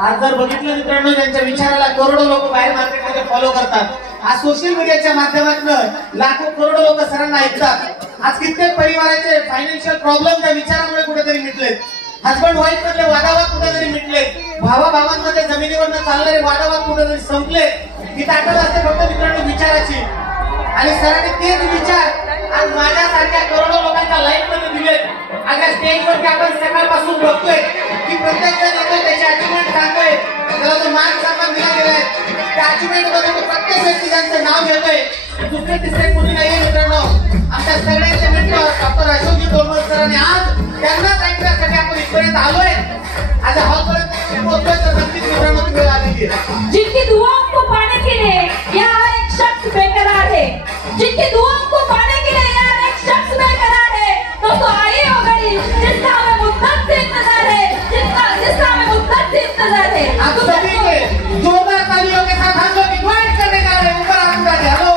आज जर बघितलं मित्रांनो, त्यांच्या विचाराला करोडो लोक बाहेर मार्केटमध्ये फॉलो करतात. आज सोशल मीडियाच्या माध्यमातून लाखो करोडो लोक सरांना ऐकतात. आज कित्येक परिवाराचे फायनान्शियल प्रॉब्लेम त्या विचारामुळे कुठेतरी मिटलेत. हजबंड वाईफ मधले वादावाद कुठेतरी मिटले. भावाभावांमध्ये जमिनीवरनं चालणारे वादावाद कुठेतरी संपले. ही ताकद असते फक्त मित्रांनो विचाराची. आणि सरांनी तेच विचार आज माझ्यासारख्या करोडो लोकांच्या लाईफ मध्ये दिलेत. आज या स्टेजवरती आपण सकाळपासून बघतोय की प्रत्येक जण येतो, त्याची अचिव्हमेंट सांगतोय, त्याला जो मान सन्मान दिला गेलाय त्या अचिव्हमेंट मध्ये तो प्रत्येक व्यक्ती त्यांचं नाव घेतोय. दुसरे तिसरे कोणी नाहीये मित्रांनो. आमच्या सगळ्यांचे मित्र डॉक्टर अशोकजी तोडमल सर आणि आज त्यांनाच ऐकण्यासाठी आपण इथपर्यंत आलोय. आज हॉलपर्यंत पोहोचलोय तर नक्कीच मित्रांनो ती वेळ आलेली आहे. जिनकी दुआओं को पाने के लिए यहाँ हर एक शख्स बेकरार है. जिनकी दुआओं को पाने के लिए यहाँ हर एक शख्स बेकरार है. दोस्तों आइए हो गई जिसका हमें मुद्दत से इंतजार है, जिसका हमें मुद्दत से इंतजार है. आप सभी के जोरदार तालियों के साथ हम लोग इनवाइट करने जा रहे हैं. ऊपर आना हेलो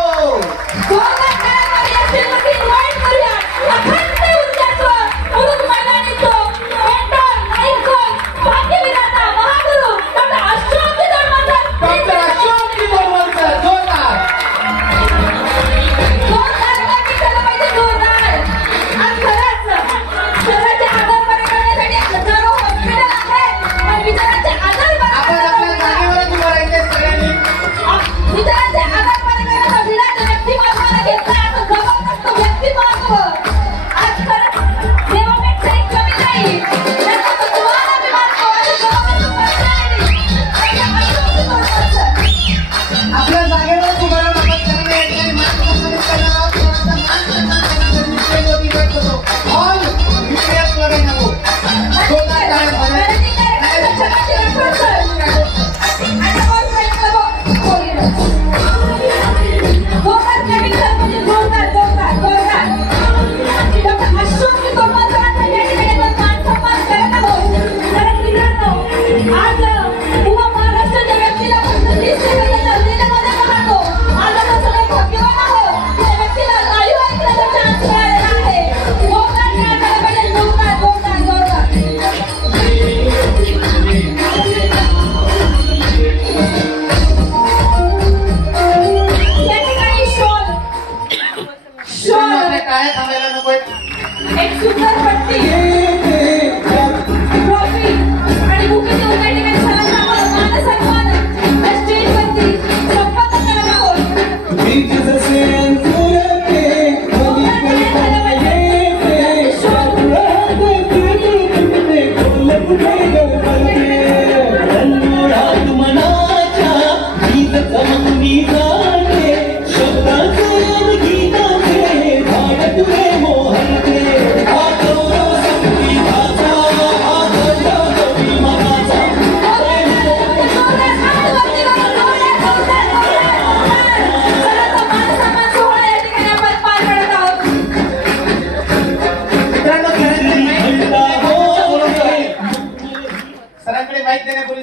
जोरदार तालियों के साथ इनवाइट करूया अखंड ऊर्जास्व मुरुड मैदानीचो मेंटर आयकॉन भाग्यविधाता महागुरु doctor Ashokji Todmal sir. Doctor Ashokji Todmal sir जोरदार नक्की केलं पाहिजे जोरदार. आज खरंच शहराचे आधार बरे करण्यासाठी हजारो हॉस्पिटल आहेत. पण विचारांचे आधार बरे आपण आपल्या जागेवरच उभं राहायचंय सगळ्यांनी. विचारांचे आधार बरे करण्याचा विराट व्यक्तिमत्वाला घेतला. आता जबरदस्त व्यक्तिमत्व. आज खरंच देवापेक्षा एक कमी नाही. त्यांचा तो तुम्हाला अभिमान आणि जबरदस्त पर्सनॅलिटी. अशोकजी तोडमल सर. आपल्या जागेवरच उभं राहून आपण सगळे एकमेकांनी मान सन्मानित करणार आहोत. कोणाचा मान सन्मान करण्यासाठी स्टेजवरती इन्व्हाइट करतो. ऑल विक्रियास लढाई नको. जोरदार ताळ्या वाजवा. एक सुंदर पट्टी ट्रॉफी आणि बुकेचे उद्घाटन सरांचा मान सन्मान या स्टेजवरती संपन्न करत आहोत.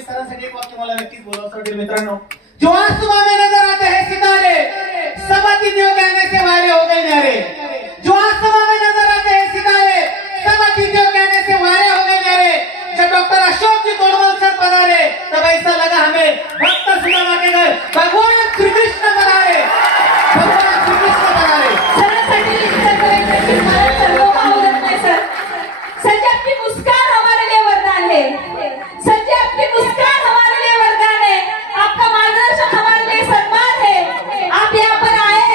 सरांसाठी एक वाक्य मला नक्कीच बोलावं वाटेल मित्रांनो. जो आसमां में नजर आते हैं सितारे, सब अतिथियों के आने से वारे हो गए न्यारे. जो आसमां में नजर आते हैं सितारे, सब अतिथियों के आने से वारे हो गए न्यारे. जब डॉक्टर अशोक जी तोडमल सर पधारे तब ऐसा लगा हमें भक्त सुदामा के घर भगवान श्री कृष्ण पधारे. भगवान श्री कृष्ण पधारे. सरांसाठी सर सर जी आपकी मुस्कान हमारे लिए वरदान है. सर जी आपकी मुस्कान हमारे लिए वरदान है. आपका मार्गदर्शन हमारे लिए सम्मान है. आप यहाँ पर आए,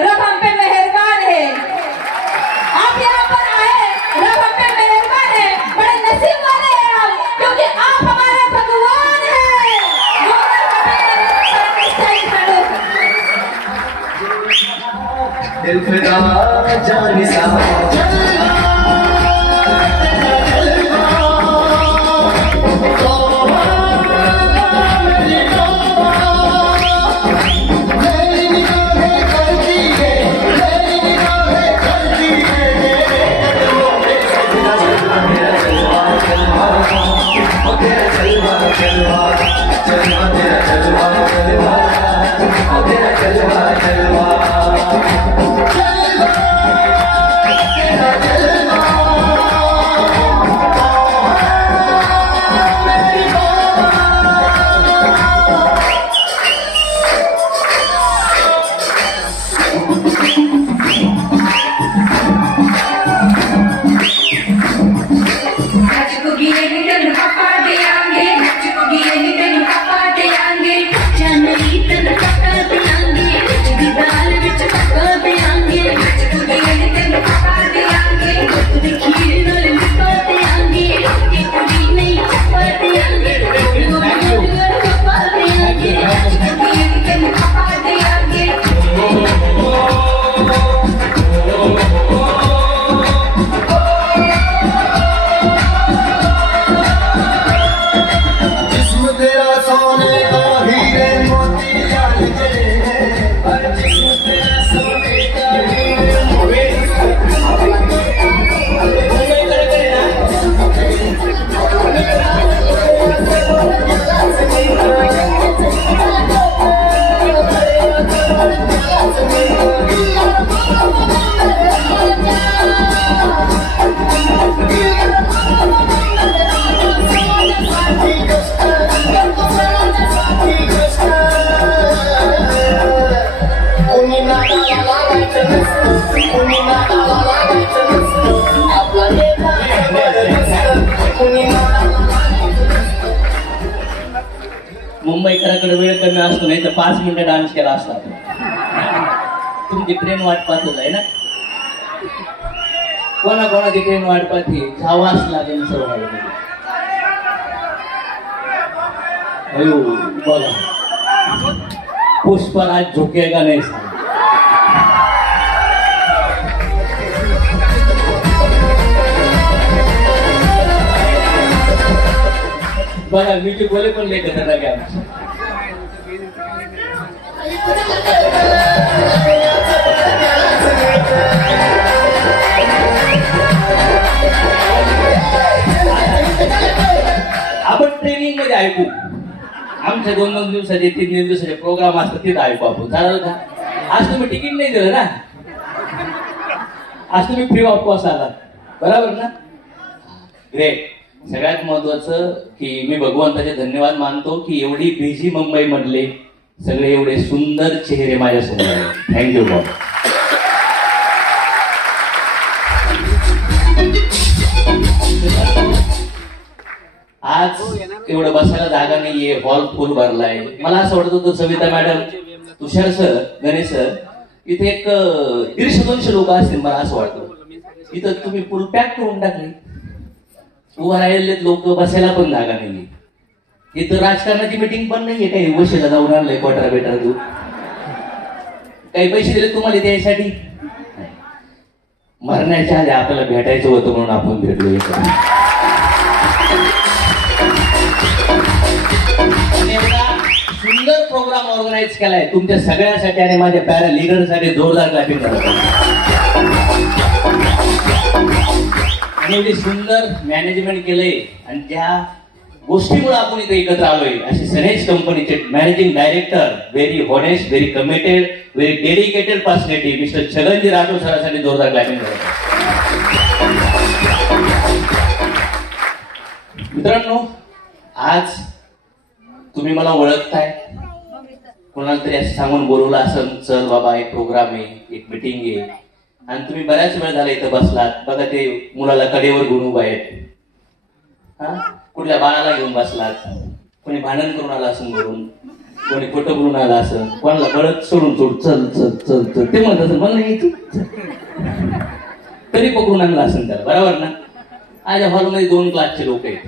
रब हम पे मेहरबान है. आप यहाँ पर आए, रब हम पे मेहरबान है. बड़े नसीब वाले हैं हम, क्योंकि आप हमारे भगवान हैं. दिल फिदा जान सा मुंबईकराकडे वेळ कमी असतो नाही तर 5 मिनिटं डान्स केला असता. तुमची ट्रेन वाट पाहतच आहे ना. कोणाकोणाची ट्रेन वाट पाहते जावाच लागेल सर्व. अयो बघा पुष्पराज झोकेगा नाही सांग. बघा मी बोले पण लेखत घ्या. आपण ट्रेनिंग मध्ये ऐकू. आमच्या 2-2 दिवसाचे 3-3 दिवसाचे प्रोग्राम असतात तिथं ऐकू आपण. चालेल का? आज तुम्ही तिकीट नाही दिलं ना. आज तुम्ही फ्री ऑफ कॉस्ट आलात बरोबर ना. ग्रेट. सगळ्यात महत्वाचं की मी भगवंताचे धन्यवाद मानतो की एवढी बिझी मुंबई मधले सगळे एवढे सुंदर चेहरे माझ्या समोर आहेत. Thank you God. आज एवढं बसायला जागा नाहीये. हॉल फुल भरलाय. मला असं वाटत होतं सविता मॅडम, तुषार सर, गणेश सर इथे एक 150-200 लोक असतील. मला असं वाटतं इथं तुम्ही फुल पॅक करून टाकले. उभा राहिलेले लोक बसायला पण जागा नाहीये. इथं राजकारणाची मीटिंग पण नाहीये. काही वशीला जाऊन आणलंय क्वार्टर बेटर देऊ. काही पैसे दिले तुम्हाला द्यायसाठी. मरण्याच्या आधी आपल्याला भेटायचं होतं म्हणून आपण भेटलो. सुंदर प्रोग्राम ऑर्गनाईज केलाय तुमच्या सगळ्यांसाठी आणि माझ्या पॅरा लीडरसाठी जोरदार क्लॅपिंग करा. आणि एवढी सुंदर मॅनेजमेंट केलंय आणि त्या गोष्टीमुळे आपण इथे एकत्र आलोय. असे सनेज कंपनीचे managing director, very honest, very committed, very dedicated personality mister Chhaganji Rathod सरांसाठी जोरदार क्लॅपिंग करा. मित्रांनो, आज तुम्ही मला ओळखताय. कोणाला तरी असं सांगून बोलवलं असं, चल बाबा एक प्रोग्राम आहे, एक मीटिंग आहे, आणि तुम्ही बऱ्याच वेळ झाला इथं बसलात. बघा ते मुलाला कडेवर घेऊन उभा आहेत. हा, कुठल्या बाळाला घेऊन बसलात. कोणी भांडण करून आला असं घरून, कोणी खोटं बोलून आला असं, कोणाला बळत सोडून सोड, चल चल चल चल ते म्हणत असेल, मला नाही तरी पकडून आणला असेल त्याला. बरोबर ना. आज हॉलमध्ये 2 क्लासचे लोक आहेत.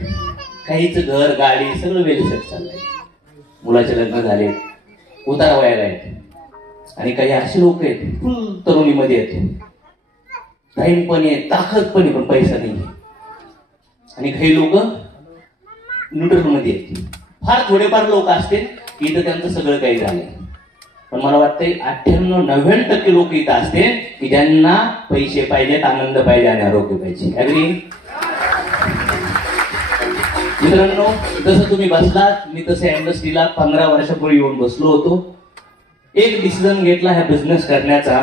काहीच घर गाडी सगळं वेलसेट चाललंय. मुलाचे लग्न झाले, उतारा वयाला आहेत, आणि काही असे लोक आहेत फुल तरुणीमध्ये आहेत. टाइम पण आहे, ताकद पण आहे, पण पैसा नाही. आणि काही लोक न्यूट्रल मध्ये आहेत. फार थोडेफार लोक असतील की इथं त्यांचं सगळं काही झालंय. पण मला वाटतंय 98-99% लोक इथं असतील की ज्यांना पैसे पाहिजेत, आनंद पाहिजे आणि आरोग्य पाहिजे. अगदी मित्रांनो, जसं तुम्ही बसलात, मी तसं इंडस्ट्रीला 15 वर्षापूर्वी येऊन बसलो होतो. एक डिसिजन घेतला ह्या बिझनेस करण्याचा.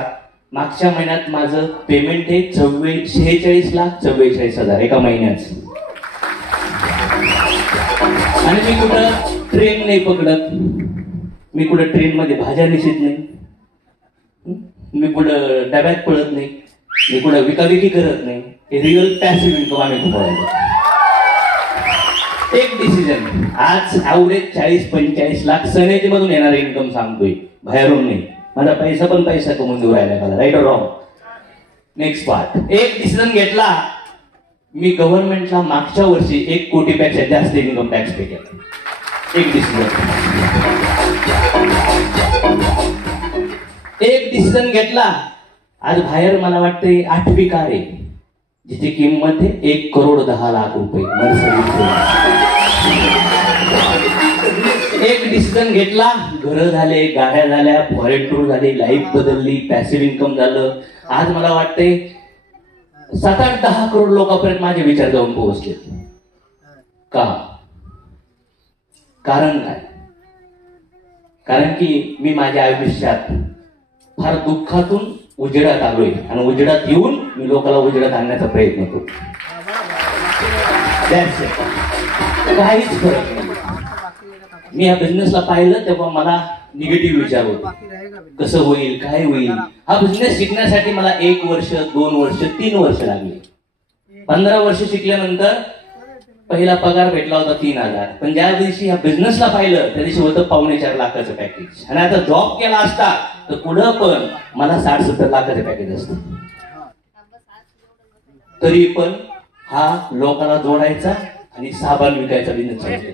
मागच्या महिन्यात माझं पेमेंट आहे 46,44,000 एका महिन्याचं. आणि मी कुठं ट्रेन नाही पकडत, मी कुठं ट्रेन मध्ये भाज्या निश्चित नाही, मी कुठं डब्यात पळत नाही, मी कुठं विकाविकी करत नाही. हे रिअल पॅसिव्ह इन्कम आम्ही कमवायला. एक डिसिजन. आज ऍव्हरेज 40-45 लाख सनेज मधून येणारा इन्कम सांगतोय, बाहेरून नाही. माझा पैसा पण पैसा कमवून देऊ राहिला मला. राईट और रॉंग? Next part. एक डिसिजन घेतला, मी गव्हर्नमेंटला मागच्या वर्षी 1 कोटीपेक्षा जास्त इन्कम टॅक्स पे केला. एक डिसिजन. एक डिसिजन घेतला. आज बाहेर मला वाटतंय 8वी कार आहे जिची किंमत आहे 1,10,00,000 रुपये. एक डिसिजन घेतला, घरं झाले, गाड्या झाल्या, फॉरेन टूर झाली, लाईफ बदलली, पॅसिव्ह इन्कम झालं. आज मला वाटतंय 7-8-10 करोड लोकांपर्यंत माझे विचार जाऊन पोहोचले. का? कारण काय? कारण की मी माझ्या आयुष्यात फार दुःखातून उजेडात आलोय, आणि उजेडात येऊन मी लोकांना उजेडात आणण्याचा प्रयत्न करतो. काहीच फरक नाही. मी या बिझनेसला पाहिलं तेव्हा मला निगेटिव्ह विचार होते, कसं होईल, काय होईल. हा बिझनेस शिकण्यासाठी मला 1 वर्ष, 2 वर्ष, 3 वर्ष लागले. 15 वर्ष शिकल्यानंतर पहिला पगार भेटला होता 3,000, पण ज्या दिवशी ह्या बिझनेसला पाहिलं त्या दिवशी होतं 4.25 लाखाचं पॅकेज. आणि आता जॉब केला असता तर पुढं पण मला 60-70 लाखाचं पॅकेज असतं. तरी पण हा लोकांना जोडायचा आणि साबण विकायचा बिझनेस चालू.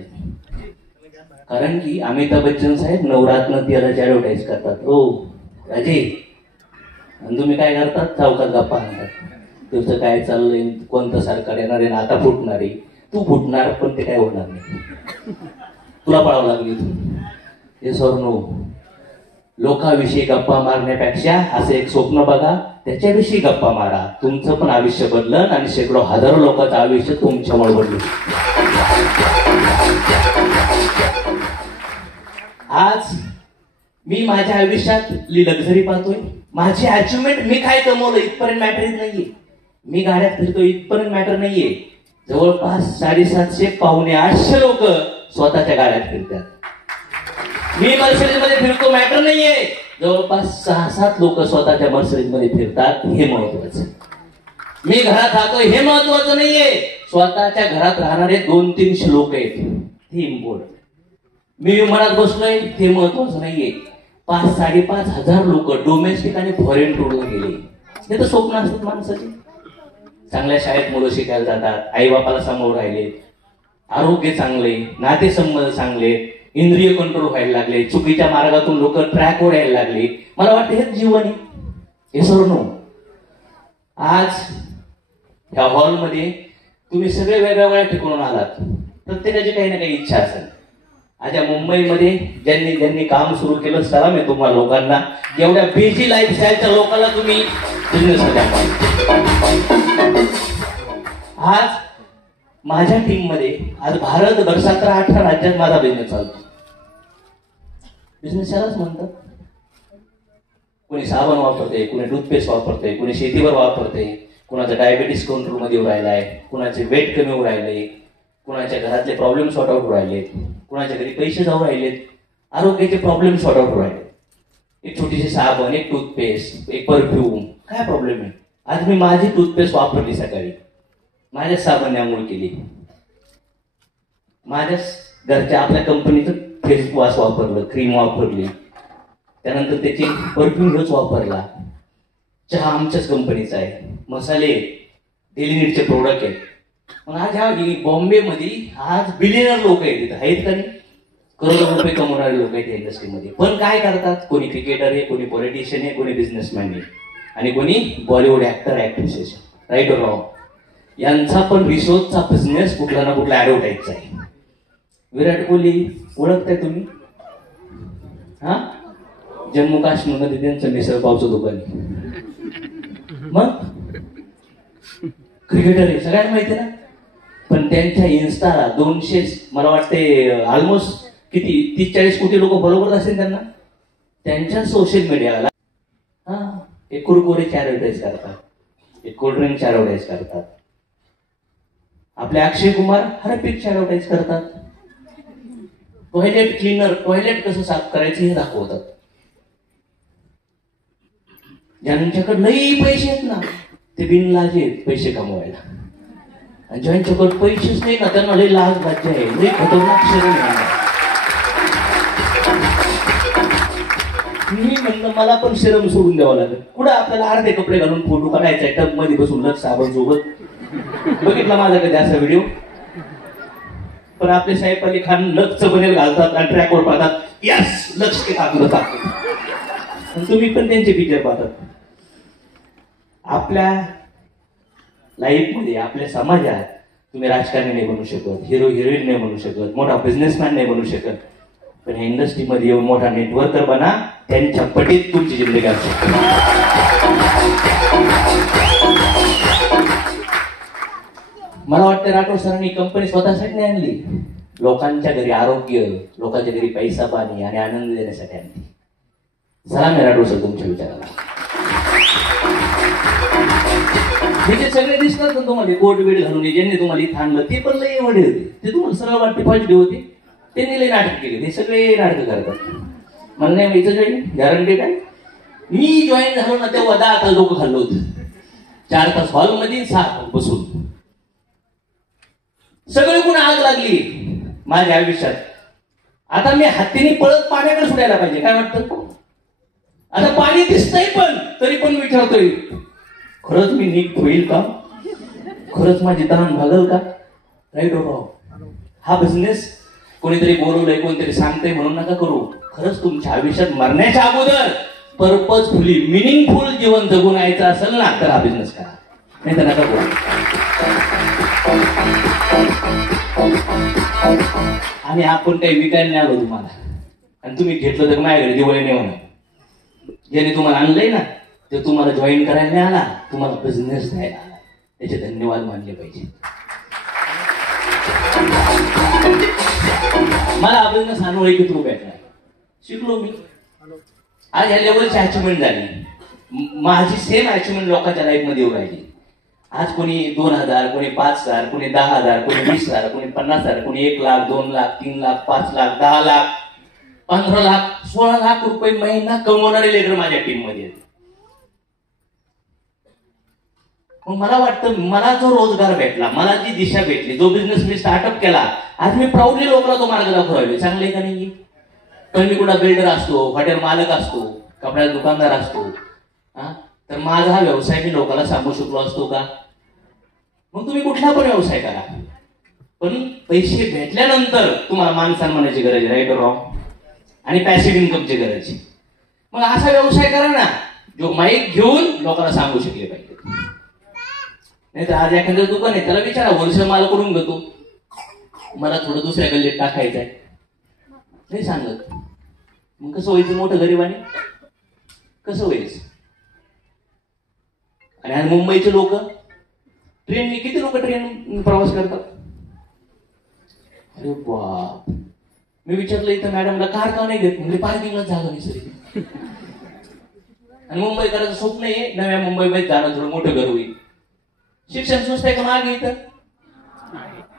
कारण की अमिताभ बच्चन साहेब नवरात्र तेलाची ऍडव्हर्टाईज करतात. हो राजे, आणि तुम्ही काय करतात? चौकात गप्पा आणतात. तुझं काय चाललंय, कोणतं सरकार येणार आहे, आता फुटणार आहे. तू फुटणार पण ते काय होणार नाही, तुला पळावं लागली तू. हे सोरनो, लोकांविषयी गप्पा मारण्यापेक्षा असं एक स्वप्न बघा, त्याच्याविषयी गप्पा मारा. तुमचं पण आयुष्य बदलन आणि शेकडो हजारो लोकांचं आयुष्य तुमच्यामुळे बदलू. आज मी माझ्या आयुष्यातली लक्झरी पाहतोय. माझी अचिव्हमेंट, मी काय कमवलं इथपर्यंत मॅटर नाहीये. मी गाड्यात फिरतो इथपर्यंत मॅटर नाहीये. जवळपास 750-800 लोक स्वतःच्या गाड्यात फिरतात. मी मर्सिडीज मध्ये फिरतो मॅटर नाहीये. जवळपास 6-7 लोक स्वतःच्या मर्सिडीज मध्ये फिरतात, हे महत्वाचं. मी घरात राहतोय हे महत्वाचं नाहीये. स्वतःच्या घरात राहणारे 200-300 लोक आहेत, हे इम्पॉर्टंट. मी विमानात बसलोय ते महत्वाचं नाहीये. 5-5.5 हजार लोक डोमेस्टिक आणि फॉरेन टूरला गेले. हे तर स्वप्न असतात माणसाचे. चांगल्या शाळेत मुलं शिकायला जातात, आई बापाला समोर राहिले, आरोग्य चांगले, नातेसंबंध चांगले, इंद्रिय कंट्रोल व्हायला लागले, चुकीच्या मार्गातून लोक ट्रॅकवर यायला लागले. मला वाटतं हेच जीवन आहे. हे सर्व आज ह्या हॉलमध्ये तुम्ही सगळे वेगवेगळ्या ठिकाणून आलात. प्रत्येकाची काही ना काही इच्छा असेल. आज या मुंबईमध्ये ज्यांनी काम सुरू केलं, सलाम आहे तुम्हाला लोकांना. एवढ्या बिझी लाईफस्टाईलच्या लोकांना तुम्ही बिझनेस आज माझ्या टीम मध्ये आज भारतभर 17-18 राज्यात माझा बिझनेस चालतो. बिझनेस यालाच म्हणतात. कोणी साबण वापरते, कोणी टूथपेस्ट वापरते, कोणी शेतीवर वापरते, कुणाचं डायबिटीस कंट्रोल मध्ये येऊ राहिलाय, कुणाचे वेट कमी होऊ राहिले, कुणाच्या घरातले प्रॉब्लेम सॉर्ट आउट होऊ राहिलेत, कुणाच्या घरी पैसे जाऊ राहिलेत, आरोग्याचे प्रॉब्लेम सॉर्ट आउट होऊ राहिले. एक छोटीशी साबण, एक टूथपेस्ट, एक परफ्यूम, काय प्रॉब्लेम आहे? आज मी माझी टूथपेस्ट वापरली सकाळी, माझ्या साबण अमूल केली, माझ्या घरच्या आपल्या कंपनीचं फेस वॉश वापरलं, क्रीम वापरली, त्यानंतर त्याची परफ्यूम घेऊच वापरला. चहा आमच्याच कंपनीचा आहे, मसाले डेली नीडचे प्रोडक्ट आहेत. मग आज ह्या बॉम्बेमध्ये आज बिलियनर लोक आहेत, आहेत का नाही? करोडो रुपये कमवणारे लोक आहेत इंडस्ट्रीमध्ये. पण काय करतात? कोणी क्रिकेटर आहे, कोणी पॉलिटिशियन आहे, कोणी बिझनेसमॅन आहे, आणि कोणी बॉलिवूड ऍक्टर ऍक्ट्रेसेस. राईट और रॉंग? यांचा पण रिसोर्सचा बिझनेस कुठला ना कुठला ऍडव्हर्टाईजचा आहे. विराट कोहली ओळखताय तुम्ही? हा, जम्मू काश्मीरमध्ये त्यांचं मिसळ पावचं दुकान आहे. मग क्रिकेटर आहे, सगळ्यांना माहिती ना. पण त्यांच्या इन्स्टाला 200, मला वाटते ऑलमोस्ट किती 30-40 कोटी लोक फॉलो करत असेल त्यांना. त्यांच्या सोशल मीडियाला एक कुरकुरेची ऍडव्हर्टाईज करतात, एक कोल्ड्रिंकची ऍडव्हर्टाईज करतात, आपले अक्षय कुमार हार्पिकची ऍडव्हर्टाईज करतात, टॉयलेट क्लीनर, टॉयलेट कसं साफ करायचं हे दाखवतात. ज्यांच्याकडे लई पैसे आहेत ना ते बिनलाजे आहेत पैसे कमवायला, आणि ज्यांच्याकडे पैसेच नाही ना त्यांना लई लाज लज्जा आहे, लई खतरनाक शरीर आहे. मी म्हणलं मला पण शरम सोडून द्यावं लागेल. कुठं आपल्याला अर्धे कपडे घालून फोटो काढायचा, टब मध्ये बसून लक्ष साबण सोबत. बघितला माझा कधी असा व्हिडिओ? पण आपले साहेब अली खान लक्ष बनेल घालतात आणि ट्रॅकवर पाहतात, यस लक्ष के टाकलं टाकलं. तुम्ही पण त्यांचे पिक्चर पाहतात. आपल्या लाईफ मध्ये, आपल्या समाजात तुम्ही राजकारणी नाही बनू शकत, हिरो हिरोईन नाही बनू शकत, मोठा बिझनेसमॅन नाही बनू शकत, पण ह्या इंडस्ट्रीमध्ये येऊन मोठा नेटवर्कर बना, त्यांच्या पटीत तुमची जिंदगी असू शकते. मला वाटतं राठोड सरांनी कंपनी स्वतःसाठी नाही आणली, लोकांच्या घरी आरोग्य, लोकांच्या घरी पैसा पाणी आणि आनंद देण्यासाठी आणली. सलाम आहे राठोड सर तुमच्या विचाराला. हे जे सगळे दिसतात ना तुम्हाला कोट बीट घालून, ज्यांनी तुम्हाला इथं आणलं ते पण लई एवढे होते, ते तुम्हाला सरळ वाटते पॉझिटिव्ह होते, त्यांनी लई नाटक केले, ते सगळे नाटक करतात. मला नाही माहिती काही गॅरंटी काय. मी जॉईन झालो ना तेव्हा 10 तास डोकं खाल्लं होतं, 4 तास हॉलमध्ये 6 तास बसून. सगळीकडून आग लागली माझ्या आयुष्यात. आता मी हातीने पळत पाण्याकडे सुटायला पाहिजे. काय वाटतं? आता पाणी दिसतंय पण तरी पण विचारतोय, खरंच मी नीट होईल का? खरंच माझी तहान भागल का? राईट हो. हा बिझनेस कोणीतरी बोलवलंय, कोणीतरी सांगतंय म्हणून नका करू. खरंच तुमच्या आयुष्यात मरण्याच्या अगोदर पर्पजफुली मिनिंगफुल जीवन जगून यायचं असेल ना तर हा बिझनेस करा, नाही तर नका करू. आणि आपण काही विकायला नाही आलो तुम्हाला, आणि तुम्ही घेतलं तर माझ्याकडे दिवाळी नाही होणार. ज्याने तुम्हाला आणलंय ना ते तुम्हाला जॉईन करायला नाही आला, तुम्हाला बिझनेस द्यायला आला. त्याचे धन्यवाद मानले पाहिजे. मला हा बिझनेस अनोळखी थ्रू भेटला, शिकलो मी. आज ह्या लेवलची अचिव्हमेंट झाली. माझी सेम अचिव्हमेंट लोकांच्या लाईफ मध्ये येऊ राहिली. आज कोणी 2,000, कोणी 5,000, कोणी 10,000, कोणी 20,000, कोणी 50,000, कोणी 1 लाख, 2 लाख, 3 लाख, 5 लाख, 10 लाख, 15 लाख, 16 लाख रुपये महिना कमवणारे लेकर माझ्या टीम मध्ये आहेत. मग मला वाटतं मला जो रोजगार भेटला, मला जी दिशा भेटली, जो बिझनेस मी स्टार्टअप केला, आज मी प्राऊडली लोकांना तो मार्ग दाखवू राहिलो. चांगले का नाही? पण मी कुठला बिल्डर असतो, हॉटेल मालक असतो, कपड्याचा दुकानदार असतो, तर माझा हा व्यवसाय मी लोकांना सांगू शकलो असतो का? मग तुम्ही कुठला पण व्यवसाय करा, पण पैसे भेटल्यानंतर तुम्हाला मान सन्मानाची गरज आहे. Right wrong? आणि पॅसिव्ह इन्कमची गरज आहे. मग असा व्यवसाय करा ना जो माईक घेऊन लोकांना सांगू शकले पाहिजे. नाही तर आज एखादं दुकान आहे, त्याला विचारा होलसेल माल करून घेतो, मला थोडं दुसऱ्या गल्लीत टाकायचं आहे, नाही सांगत. मग कसं व्हायचं मोठं गरीबाने? कसं व्हायचं? आणि आज मुंबईचे लोक ट्रेनने, किती लोक ट्रेन प्रवास करतात? अरे बाप. मी विचारलं इथं मॅडमला कार का नाही घेत, म्हणजे पार्किंगला जागा नाही सर. आणि मुंबईकरांचं स्वप्न आहे नव्या मुंबईमध्ये जाणं, थोडं मोठं घर होईल. शिक्षण स्वस्त आहे का महाग आहे? इथं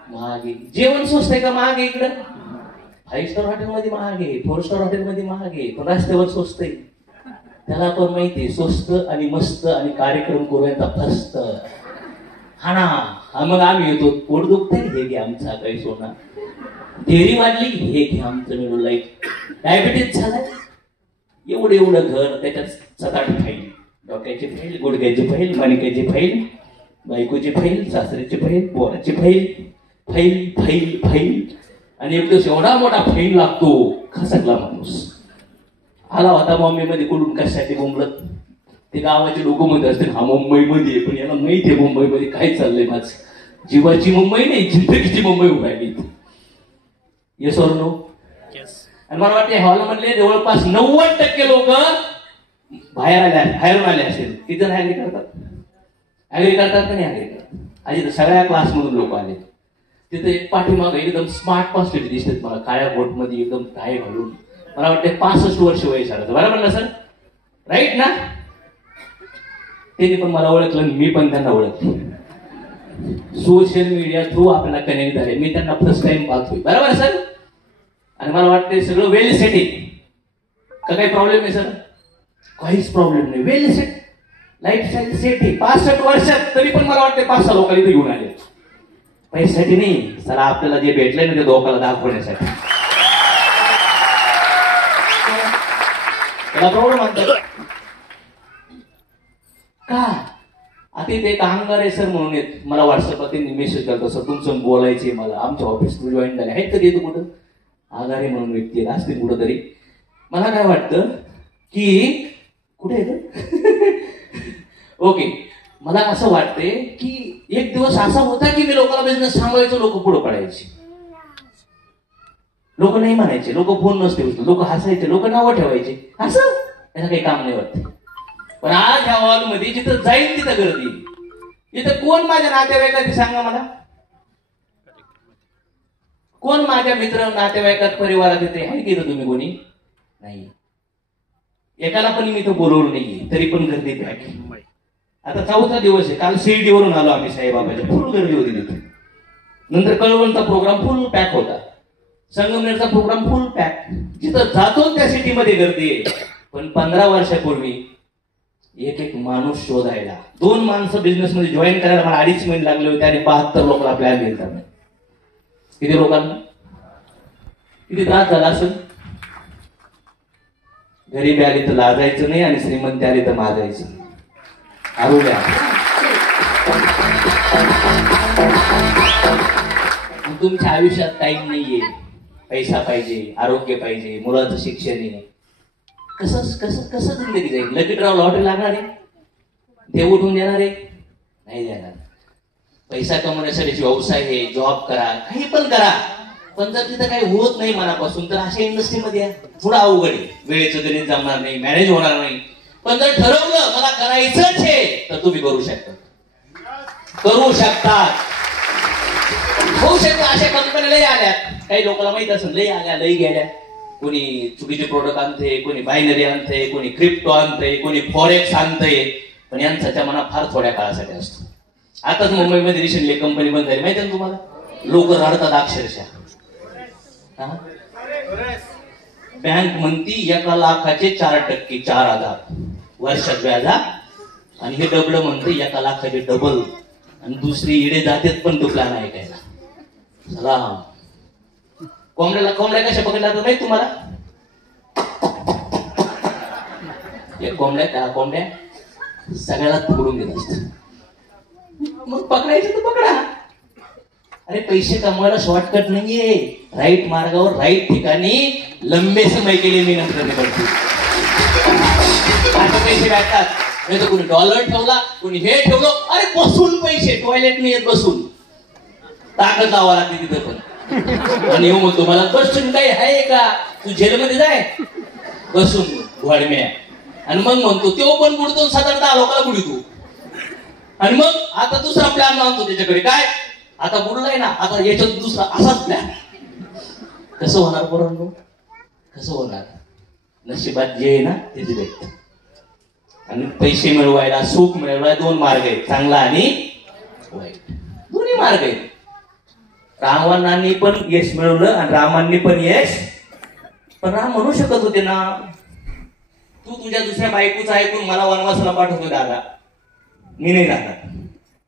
महाग आहे. जेवण स्वस्त आहे का महाग आहे? इकडं 5 स्टार हॉटेलमध्ये महाग आहे, 4 स्टार हॉटेलमध्ये महाग आहे, पण रस्त्यावर स्वस्त आहे. त्याला पण माहिती आहे स्वस्त आणि मस्त आणि कार्यक्रम करूया फस्त. हा ना. मग आम्ही येतो, पोट दुखतंय, हे घे आमचा काही सोना, फेरी वाढली, हे घे आमचं मिळून लाईफ, डायबिटीज झालाय, एवढं घर, त्याच्यात 7-8 फाईल, डोक्याची फाईल, गुडघ्याची फाईल, मणक्याची फाईल, बायकोची फाईल, सासऱ्याची फाईल, पोराची फाईल, फाईल फाईल फाईल. आणि एक दिवस एवढा मोठा फाईल लागतो, खसकला माणूस. आला होता मुंबईमध्ये, कुठून कशासाठी बोंबलत, ते गावाचे लोक म्हणत असतील हा मुंबईमध्ये, पण याला माहिती आहे मुंबईमध्ये काय चाललंय. माझं जीवाची मुंबई नाही, जिंदगीची मुंबई उभारली. Yes or no? आणि मला वाटतं हॉलमधले जवळपास 90% लोक बाहेरून आले असेल. किती जण ऍग्री करतात? ऍग्री करतात का नाही ऍग्री करतात? आज इथं सगळ्या क्लासमधून लोक आले. तिथे एक पाठीमागं एकदम स्मार्ट पास्टेट दिसतात मला, काळ्या कोटमध्ये एकदम टाय घालून. मला वाटतं 65 वर्ष वयसाचं, बरोबर ना सर? राईट ना? त्यांनी पण मला ओळखलं, मी पण त्यांना ओळखलं. सोशल मीडिया थ्रू आपल्याला कनेक्ट झाले. मी त्यांना फर्स्ट टाइम पाहतोय, बरोबर सर? आणि मला वाटतं सगळं वेल सेटिंग. का काही प्रॉब्लेम आहे सर? काहीच प्रॉब्लेम नाही. वेल सेट, लाईफस्टाईल सेटिंग. 65 वर्षात तरी पण मला वाटतं 5-6 लोकांनी इथे घेऊन आले. पैशासाठी नाही, चला आपल्याला जे भेटलंय ना ते लोकांना दाखवण्यासाठी. त्याला प्रॉब्लेम म्हणतात का? आता इथे एक अंगार आहे सर म्हणून येत, मला व्हॉट्सअपला त्यांनी मेसेज करतो, सर तुमचं बोलायचे मला, आमच्या ऑफिस जॉईन झाले आहेत कधी येतो कुठं? आगारे म्हणून व्यक्ती असतील कुठं तरी. मला काय वाटतं की कुठे येतं ओके, मला असं वाटतंय की एक दिवस असा होता की मी लोकांना बिझनेस सांगायचो, लोक पुढे पडायचे, लोक नाही म्हणायचे, लोक फोन नसते उचलत, लोक हसायचे, लोक नावं ठेवायचे, असं याचं काही काम नाही वाटत. पण आज ह्या हॉलमध्ये जिथं जाईल तिथं गर्दी. इथं कोण माझ्या नातेवाईकात सांगा मला? कोण माझ्या मित्र नातेवाईकात परिवारात येते आहे की तुम्ही? कोणी नाही. एकाला पण मी तो बोलवलं नाहीये, तरी पण गर्दी पॅक. आता 4था दिवस आहे. काल शिर्डीवरून आलो आम्ही साईबाबाच्या, फुल गर्दी होती तिथे. नंतर कळवणचा प्रोग्राम फुल पॅक होता, संगमनेरचा प्रोग्राम फुल पॅक. जिथं जातो त्या सिटीमध्ये गर्दी आहे. पण 15 वर्षापूर्वी एक माणूस शोधायला, 2 माणसं बिझनेस मध्ये जॉईन करायला मला 2.5 महिने लागले होते आणि 72 लोकांना प्लॅन घेतात. किती लोकांना किती त्रास झाला असेल. गरीबी आली तर लाजायचं नाही आणि श्रीमंती आली तर माजायचं. आरोग्या तुमच्या आयुष्यात टाइम नाहीये. पैसा पाहिजे, आरोग्य पाहिजे, मुलाचं शिक्षण आहे. कसं कसं कसं जिंदगी जाईल. लगेच राव लॉटरी लागणार आहे, देव उठून देणार आहे नाही देणार. पैसा कमवण्यासाठी व्यवसाय आहे, जॉब करा, काही पण करा. पण जर तिथं काही होत नाही मनापासून तर अशा इंडस्ट्रीमध्ये या. थोडं अवघड आहे, वेळेचं गणित जमणार नाही, मॅनेज होणार नाही. पण जर ठरवलं मला करायचंच आहे तर तुम्ही करू शकता. करू शकतात, होऊ शकतं. अशा कंपन्या लई आल्यात. काही लोकांना माहित असेल, लई आल्या लई गेल्या. कोणी चुकीचे प्रोडक्ट आणते, कोणी बायनरी आणते, कोणी क्रिप्टो आणते, कोणी फॉरेक्स आणते. पण यांचा मना फार थोड्या काळासाठी असतो. आताच मुंबईमध्ये रिसेंटली कंपनी बंद झाली माहिती ना तुम्हाला. लोक रडतात अक्षरशः. बँक म्हणती 1,00,000चे 4% 4,000 वर्षात व्याजा. आणि हे डबल म्हणते 1,00,000चे डबल. आणि दुसरी इडे जातेत पण तो प्लॅन ऐकायला. चला कोंबड्या कशा पकडल्या जातात माहिती तुम्हाला. या कोंबड्या सगळ्याला पकडून घेत असतात. मग पकडायचं तर पकडा. अरे पैसे कमवायला शॉर्टकट नाहीये. राईट मार्गावर राईट ठिकाणी लंबे समय केले मी नंतर पैसे भेटतात. नाही तर कोणी डॉलर ठेवला, कोणी हे ठेवलं. अरे बसून पैसे, टॉयलेट नाही येत बसून. ताकद लावा लागते तिथं पण. आणि येऊ मग तुम्हाला बसून काही आहे का, तू जेलमध्ये जाय बसून घोडम्या. आणि मग म्हणतो तो पण बुडतो, 7-10 लोकांना बुडतो. आणि मग आता दुसरा प्लॅन आणतो त्याच्याकडे. काय आता बुडलाय ना, आता याच्यात दुसरा असाच प्लॅन. कसं होणार पोरांनो, कसं होणार. नशिबात जे आहे ना तेच भेटतं. आणि पैसे मिळवायला, सुख मिळवायला 2 मार्ग आहेत, चांगला आणि वाईट. दोन्ही मार्ग आहेत. रावणांनी पण यश मिळवलं आणि रामांनी पण यश. पण राम म्हणू शकत होते ना, तू तुझ्या दुसऱ्या बायकोचं ऐकून मला वनवासाला पाठवतो दादा, मी नाही जाणार.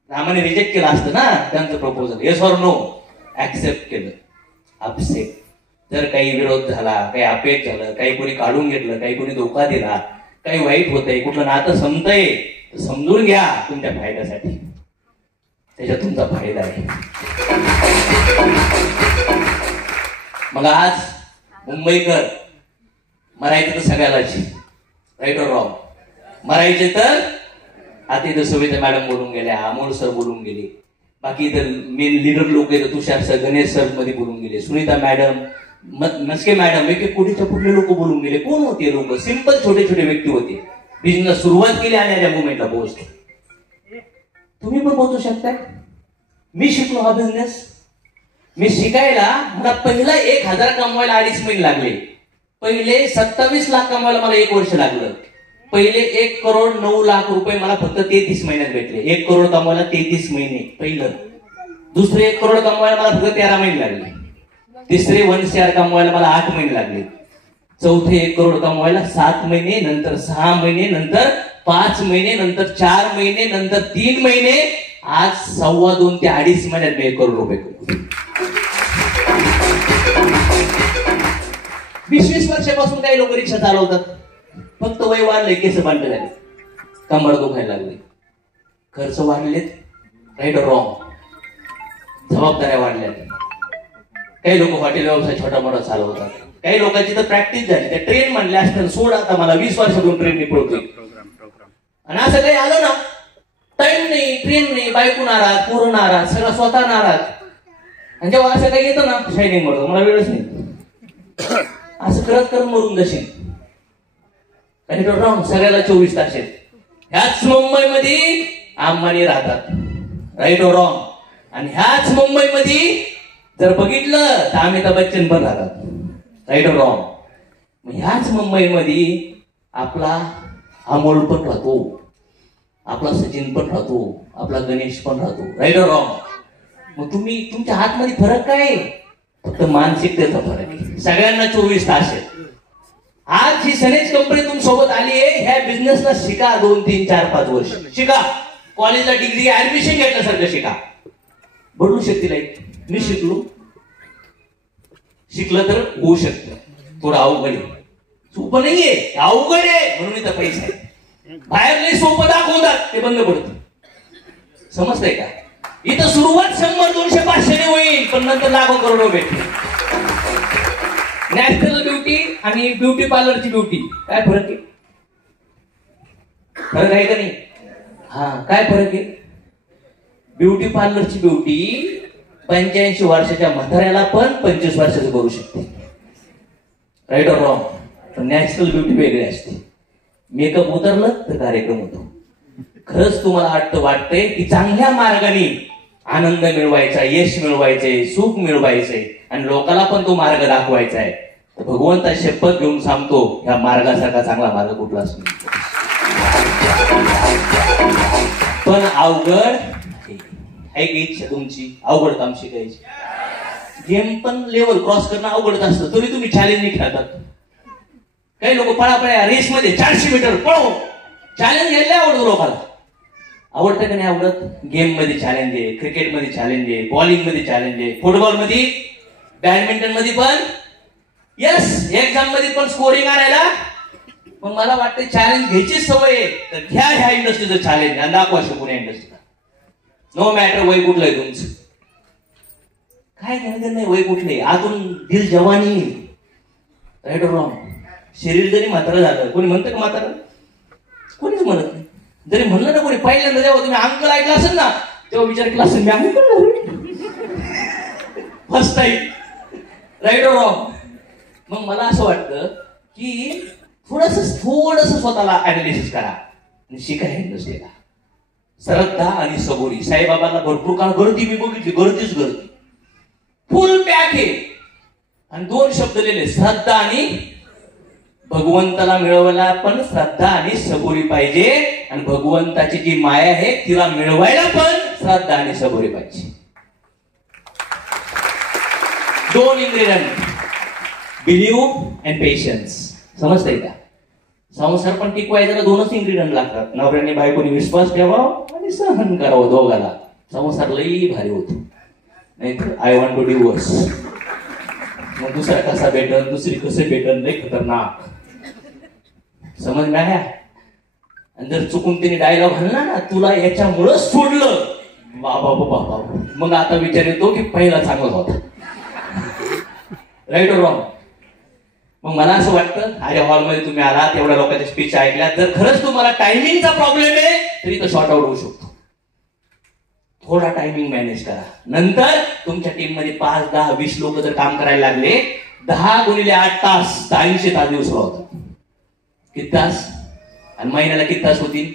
रामाने रिजेक्ट केलं असतं ना त्यांचं proposal. Yes or no, accept केलं. अपसेट. जर काही विरोध झाला, काही अपेट झालं, काही कोणी काढून घेतलं, काही कोणी धोका दिला, काही वाईट होतंय, कुठलं नातं संपतंय, तर समजून घ्या तुमच्या फायद्यासाठी. त्याच्यात तुमचा फायदा आहे. मग आज मुंबईकर मरायचं तर सगळ्यालाच, राईट ऑर रॉंग. मरायचे तर आता इथं सविता मॅडम बोलून गेल्या, अमोल सर बोलून गेले, बाकी इतर मेन लीडर लोक आहेत, तुषार सर, गणेश सर मध्ये बोलून गेले, सुनीता मॅडम, नसके मॅडम, एक कुठेच्या कुठले लोक बोलून गेले. कोण होते लोक? सिंपल छोटे छोटे व्यक्ती होते. बिझनेस सुरुवात केली आणि या मुवमेंटला पोहोचले. तुम्ही पण पोहोचू शकता. मी शिकलो हा बिझनेस. मी शिकायला मला पहिला 1,000 कमवायला 2.5 महिने लागले. पहिले 27 लाख कमवायला मला 1 वर्ष लागलं. पहिले 1,09,00,000 रुपये मला फक्त 33 महिन्यात भेटले. 1 करोड कमवायला 33 महिने पहिलं. दुसरे 1 करोड कमवायला मला फक्त 13 महिने लागले. तिसरे 1 CR कमवायला मला 8 महिने लागले. चौथे 1 करोड कमवायला 7 महिने, नंतर 6 महिने, नंतर 5 महिने, नंतर 4 महिने, नंतर 3 महिने. आज 2.25 ते 2.5 महिन्यात मी 1 करोड रुपये करू. 20-20 वर्षापासून काही लोक रिक्षा चालवतात. फक्त वय वाढलंय, केस पांढरे झाले, कंबर दुखायला लागले, खर्च वाढलेत, राईट ऑर रॉंग, जबाबदाऱ्या वाढल्या. काही लोक हॉटेल व्यवसाय छोटा मोठा चालवतात. काही लोकांची तर प्रॅक्टिस झाली. त्या ट्रेन म्हणल्या असताना सोड, आता मला 20 वर्षातून ट्रेन निपळतोय. आणि असं काही आलं ना, टाइम नाही, ट्रेन नाही, बायको नाराज, पोरं नाराज, सगळं स्वतः नाराज. आणि जेव्हा असं काही येतं ना, शायनिंग म्हणतो मला वेळच नाही, असं करत मरून जाशील. सगळ्याला 24 तास आहेत. ह्याच मुंबईमध्ये अंबानी राहतात, राईट ऑर रॉंग. आणि ह्याच मुंबईमध्ये जर बघितलं तर अमिताभ बच्चन पण राहतात, राईट ऑर रॉंग. ह्याच मुंबईमध्ये आपला अमोल पण राहतो, आपला सचिन पण राहतो, आपला गणेश पण राहतो, राईट ऑर रॉंग. मग तुम्ही तुमच्या हातमध्ये फरक काय? फक्त मानसिकतेचा फरक आहे. सगळ्यांना 24 तास आहेत. आज ही सनेज कंपनी तुम सोबत आली आहे. ह्या बिझनेसला शिका 2, 3, 4, 5 वर्ष शिका. कॉलेजला डिग्री ऍडमिशन घेतल्यासारखं शिका. बदलू शकते लाईफ. मी शिकलो, शिकलं तर होऊ शकतं. थोडं अवघड आहे, सोपं नाहीये, अवघड आहे म्हणून इथं पैसा आहे. बाहेर लई सोपं दाखवतात, ते बंद पडतं. समजतंय का? इथं सुरुवात 100, 200, 500 होईल, पण नंतर लाखो करोडो भेटतील. नॅशनल ब्युटी आणि ब्युटी पार्लरची ब्युटी काय फरक आहे? फरक आहे का नाही? हा, काय फरक आहे? ब्युटी पार्लरची ब्युटी 85 वर्षाच्या म्हाताऱ्याला पण 25 वर्षाचं करू शकते. Right or wrong? पण नॅचरल ब्युटी वेगळी असते. मेकअप उतरलं तर कार्यक्रम होतो. खरंच तुम्हाला वाटतंय की चांगल्या मार्गाने आनंद मिळवायचा, यश मिळवायचंय, सुख मिळवायचंय आणि लोकांना पण तो मार्ग दाखवायचा आहे, तर भगवंता शपथ घेऊन सांगतो, या मार्गासारखा चांगला मार्ग कुठलाच नाही. पण अवघड आहे की इच्छा तुमची अवघड काम शिकायची. गेम पण लेवल क्रॉस करणं अवघडच असतं, तरी तुम्ही चॅलेंज खेळतात. काही लोक पळापळ्या रेस मध्ये 400 मीटर पळो, चॅलेंज घ्यायला आवडतो लोकांना. आवडतं का नाही आवडत? गेम मध्ये चॅलेंज आहे, क्रिकेट मध्ये चॅलेंज आहे, बॉलिंग मध्ये चॅलेंज आहे, फुटबॉल मध्ये, बॅडमिंटन मध्ये पण, यस एक्झाम मध्ये पण स्कोरिंग आणायला. पण मला वाटतं चॅलेंज घ्यायची सवय आहे, तर घ्या ह्या इंडस्ट्रीचं चॅलेंज आणि दाखवा शिकून या इंडस्ट्रीला. नो मॅटर वय कुठलं आहे तुमचं, काय घेणं नाही वय कुठले, आतून दिल जवानी. Right or wrong? शरीर जरी म्हातारं झालं, कोणी म्हणतं का म्हातारं? कोणीच म्हणत नाही. जरी म्हणलं ना कोणी, पहिल्यांदा जेव्हा तुम्ही अंकल ऐकला असेल ना, तेव्हा विचार केला असेल मी uncle first time. Right or wrong? मग मला असं वाटतं की थोडस स्वतःला अनालिसिस करा आणि शिका इंडस्ट्रीला. श्रद्धा आणि सबुरी. साईबाबांना भरपूर काळ गर्दी मी बघितली, गर्दीच गर्दी, फुल पॅक आहे. आणि 2 शब्द लिहिले, श्रद्धा आणि भगवंताला मिळवायला पण श्रद्धा आणि सबुरी पाहिजे, आणि भगवंताची जी माया आहे तिला मिळवायला पण श्रद्धा आणि सबुरी पाहिजे. 2 इंग्रेडियंट, बिलीव्ह अँड पेशन्स. समजतंय का? संसार पण टिकवायला 2च इंग्रेडियंट लागतात. नवऱ्याने बायकोने विश्वास ठेवावा आणि सहन करावं दोघाला. संसार लई भारी होतो. नाहीतर आय वॉन्ट टू डिवोर्स, मग दुसरा कसा भेटल, दुसरी कसे भेटल, लई खतरनाक. समज ना? आणि जर चुकून तिने डायलॉग घालला ना, तुला याच्यामुळं सोडलं, बाबा बाबा, मग आता विचार येतो की पहिला चांगला होता. Right or wrong? मग मला असं वाटतं, अरे हॉलमध्ये तुम्ही आला, तेवढ्या लोकांच्या स्पीच ऐकल्या, जर खरंच तुम्हाला टायमिंगचा प्रॉब्लेम आहे तरी तो शॉर्ट आउट होऊ शकतो. थोडा टायमिंग मॅनेज करा. नंतर तुमच्या टीम मध्ये 5, 10, 20 लोक जर काम करायला लागले, 10 गुणिले 8 तास, 80 तास दिवस होतात. किती तास? आणि महिन्याला किती तास होतील?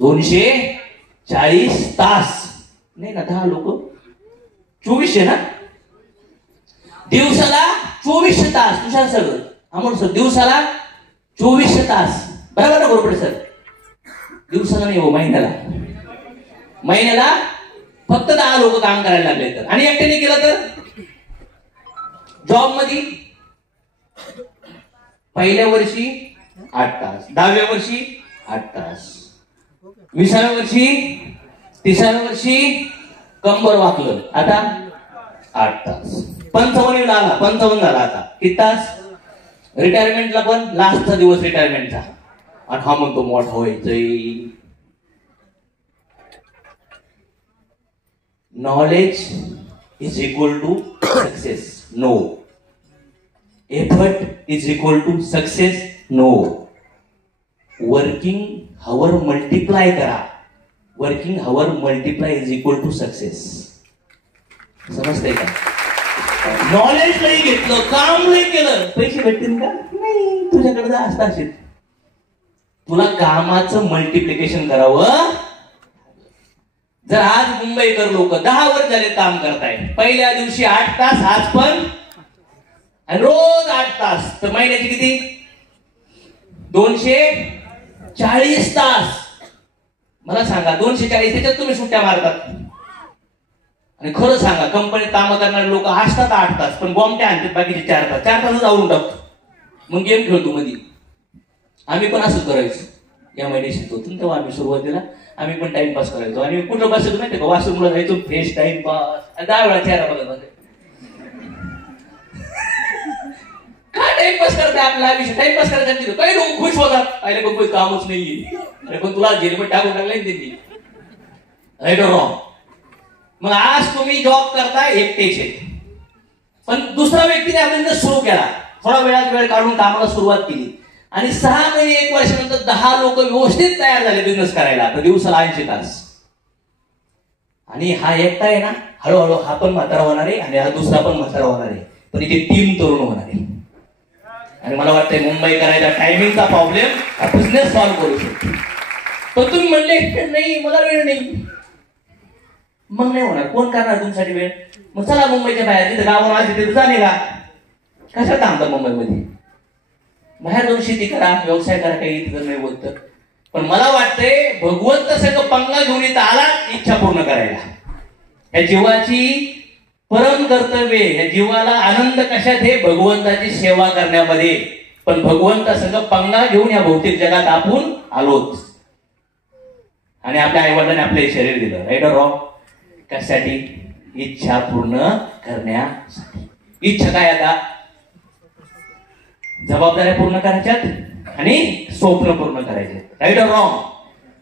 240 तास. नाही ना, 10 लोक 2400 ना, दिवसाला 2400 तास. तुषार सर, अमोल सर, दिवसाला 2400 तास. बरोबर ना गोरपडे सर? दिवसाला नाही हो, महिन्याला. महिन्याला फक्त 10 लोक काम करायला लागले तर, आणि एकट्याने केलं तर जॉब मध्ये पहिल्या वर्षी 8 तास, 10व्या वर्षी 8 तास, 20व्या वर्षी, 30व्या वर्षी कंबर वाकलं, आता 8 तास. 55 आला, 55 झाला आता. किती तास? रिटायरमेंटला पण लास्टचा दिवस रिटायरमेंटचा, आणि हा म्हणतो मोठा व्हायचंय. Knowledge is equal to success? No. Effort is equal to success? No. Working hour multiply करा. Working hour multiply is equal to success. समजतंय का? नॉलेज नाही घेतलं, काम नाही केलं, पैसे भेटतील का? नाही. तुझ्याकडे जास्त असेल, तुला कामाचं मल्टिप्लिकेशन करावं. जर आज मुंबईकर लोक 10 वर्ष झाले काम करताय, पहिल्या दिवशी 8 तास, आज पण, आणि रोज 8 तास, तर महिन्याचे किती? 240 तास. मला सांगा, 240 त्याच्यात तुम्ही सुट्ट्या मारतात. आणि खरं सांगा, कंपनीत काम करणारे लोक असतात 8 तास, पण गोमट्या आणतात बाकीचे 4 तास. 4 तासच आवरून टाकतो, मग गेम खेळतो मध्ये. आम्ही पण असंच करायचो. या महिन्यात होतो तेव्हा आम्ही सुरुवातीला आम्ही पण टाइमपास करायचो. आणि कुठं बसायचो माहिती का? वॉशरूमला जायचो, फ्रेश टाइमपास, 10 वेळा चेहरा बघत. टाइमपास करते आपला आयुष्य, टाइमपास करायचं काही लोक खुश होतात, अरे पण काही कामच नाहीये, अरे पण तुला जेलमध्ये टाकून टाकलंय त्यांनी, राईट ऑर रॉंग. मग आज तुम्ही जॉब करताय एकटेच, पण दुसऱ्या व्यक्तीने हा बिझनेस सुरू केला, थोडा वेळात वेळ काढून कामाला सुरुवात केली आणि 6 महिने 1 वर्षानंतर 10 लोक व्यवस्थित तयार झाले बिझनेस करायला, तर दिवसाला 80 तास. आणि हा एकटा आहे ना, हळूहळू हा पण म्हातारा होणार आहे आणि हा दुसरा पण म्हातारा होणार आहे, पण इथे टीम तरुण होणार आहे. आणि मला वाटतंय मुंबई करायचा टायमिंगचा प्रॉब्लेम हा बिझनेस सॉल्व्ह करू शकतो. पण तुम्ही म्हणले नाही मला वेळ नाही, मग नाही होणार. कोण करणार तुमच्यासाठी वेळ? मग चला मुंबईच्या बाहेर, तिथे गावाला आली तिथे जाणे का, कशा थांबतात मुंबईमध्ये? बाहेर जाऊन शेती करा, व्यवसाय करा, काही इथं नाही बोलत. पण मला वाटतंय भगवंत सगळं पंगला घेऊन इथं आला इच्छा पूर्ण करायला. या जीवाची परम कर्तव्य, या जीवाला आनंद कशात? हे भगवंताची सेवा करण्यामध्ये. पण भगवंत सगळं पंगला घेऊन या भौतिक जगात आपण आलोच. आणि आपल्या आईवडिलांनी आपले शरीर दिलं, राईट ऑर रॉंग? कशासाठी? इच्छा पूर्ण करण्यासाठी. इच्छा काय? आता जबाबदाऱ्या पूर्ण करायच्यात आणि स्वप्न पूर्ण करायचे, राईट ऑर रॉंग?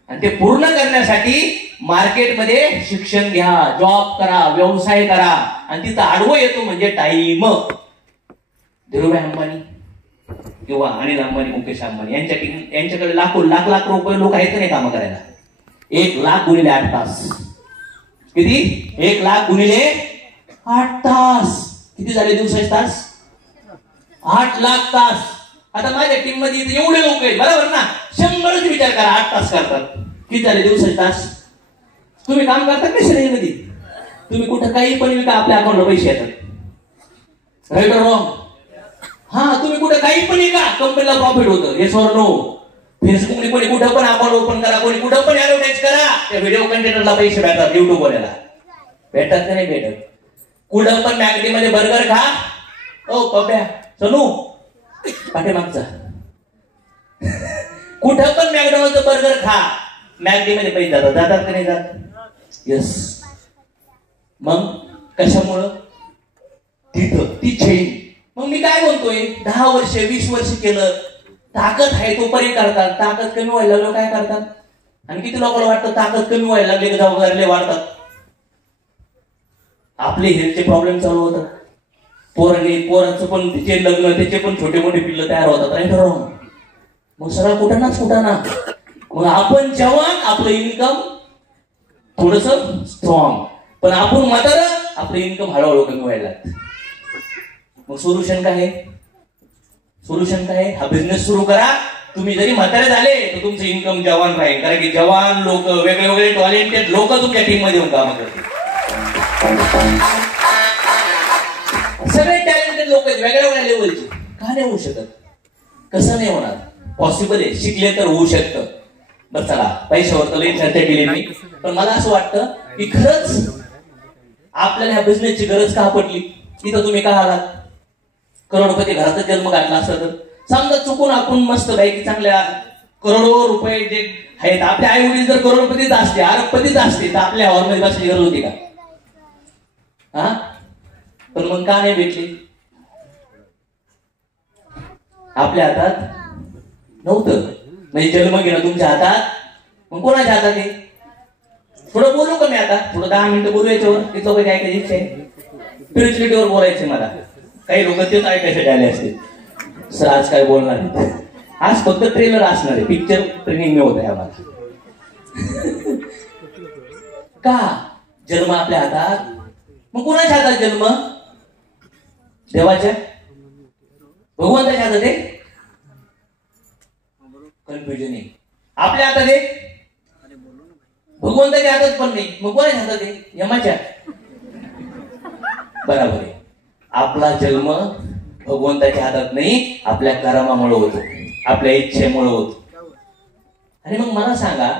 आणि ते पूर्ण करण्यासाठी मार्केटमध्ये शिक्षण घ्या, जॉब करा, व्यवसाय करा. आणि तिथं आडवं येतो म्हणजे टाइम. धीरूभाई अंबानी किंवा अनिल अंबानी, मुकेश अंबानी यांच्याकडे लाख रुपये लोक आहेत नाही काम करायला. 1 लाख गुणिले 8 तास. किती? 1 लाख गुणिले 8 तास. किती झाले दिवसाचे तास? 8 लाख तास. आता माझ्या टीम मध्ये इथे एवढे लोक आहेत, बरोबर ना? 100च विचार करा, 8 तास करतात. किती झाले दिवसाचे तास? तुम्ही काम करता का श्रेणीमध्ये? तुम्ही कुठं काही पण विका, आपल्या अकाउंटला पैसे येतात, राईट ऑर रॉंग? हा, तुम्ही कुठं काही पण विका, कंपनीला प्रॉफिट होतं, येस ऑर नो? फेसबुकने कोणी कुठं पण अकाउंट ओपन करा, कोणी कुठं पण ऍडव्हर्टाईज करा, त्या व्हिडिओ कंटेंटरला पैसे भेटतात. युट्यूब वाल्याला भेटतात का नाही भेटत? कुठं पण मॅगडीमध्ये बर्गर खा, ओ पप्या चलू पाठीमागचा, कुठं पण मॅकडॉनल्डचं बर्गर खा, मॅगडीमध्ये पैसे जातात का नाही जात? यस. मग कशामुळं? तिथं ती चेन. मग मी काय बोलतोय, 10 वर्ष 20 वर्ष केलं, ताकद आहे तोपर्यंत करतात. ताकद कमी व्हायला लागलो काय करतात? आणि किती लोकांना वाटतं ताकद कमी व्हायला लागले की जबाबदारी वाढतात. आपले हेल्थचे प्रॉब्लेम चालू होतात. पोरांचं पण तिचे लग्न, त्याचे पण छोटे मोठे पिल्लं तयार होतात, राईट ऑर रॉंग? मग सगळा कुठं ना. मग आपण जवान, आपलं इन्कम थोडस स्ट्रॉंग, पण आपण म्हातारा, आपलं इन्कम हळूहळू कमी व्हायला लागतं. मग सोल्युशन काय आहे? सोल्युशन काय? हा बिझनेस सुरू करा. तुम्ही जरी म्हातारे झाले तर तुमचं इन्कम जवान राहील, कारण की जवान लोक, वेगळे टॅलेंटेड लोक तुमच्या टीम मध्ये येऊन काम करतील. सगळे टॅलेंटेड लोक आहेत, वेगळ्या लेवलचे. का नाही होऊ शकत? कसं नाही होणार? पॉसिबल आहे, शिकले तर होऊ शकतं. बरं चला, पैशावर तर लई चर्चा केली मी, पण मला असं वाटतं की खरंच आपल्याला ह्या बिझनेसची गरज का पडली? इथं तुम्ही का आलात? करोडपती घरातच जन्म घातला असता तर समजा चुकून आपण मस्त पैकी चांगल्या करोडो रुपये जे आहेत, आपले आई वडील जर करोडपतीच असते, अरबपतीच असते, तर आपल्या हॉलमध्ये बसण्याची गरज होती का? हा, पण मग का नाही भेटली? आपल्या हातात नव्हतं. म्हणजे जन्म घेणं तुमच्या हातात, मग कोणाच्या हातात आहे? थोडं बोलू का मी आता? थोडं 10 मिनिटं बोलू याच्यावर. तिथं काही ऐकायची इच्छा आहे, स्पिरिच्युअलिटीवर बोलायचं मला. काही लोक तेच ऐकायचे आले असते, सर आज काय बोलणार आहे? आज फक्त ट्रेलर असणार आहे, पिक्चर ट्रेनिंग मी होत आहे आम्हाला. का? जन्म आपल्या हातात. मग कोणाच्या हातात जन्म? देवाच्या, भगवंताच्या हातात आहे? कन्फ्युजन आहे. आपल्या हातात आहे, भगवंताच्या हातात पण नाही. मग कोणाच्या हातात आहे? यमाच्या. बरोबर आहे. आपला जन्म भगवंताच्या हातात नाही, आपल्या कर्मामुळे होतो, आपल्या इच्छेमुळे होतो. आणि मग मला सांगा,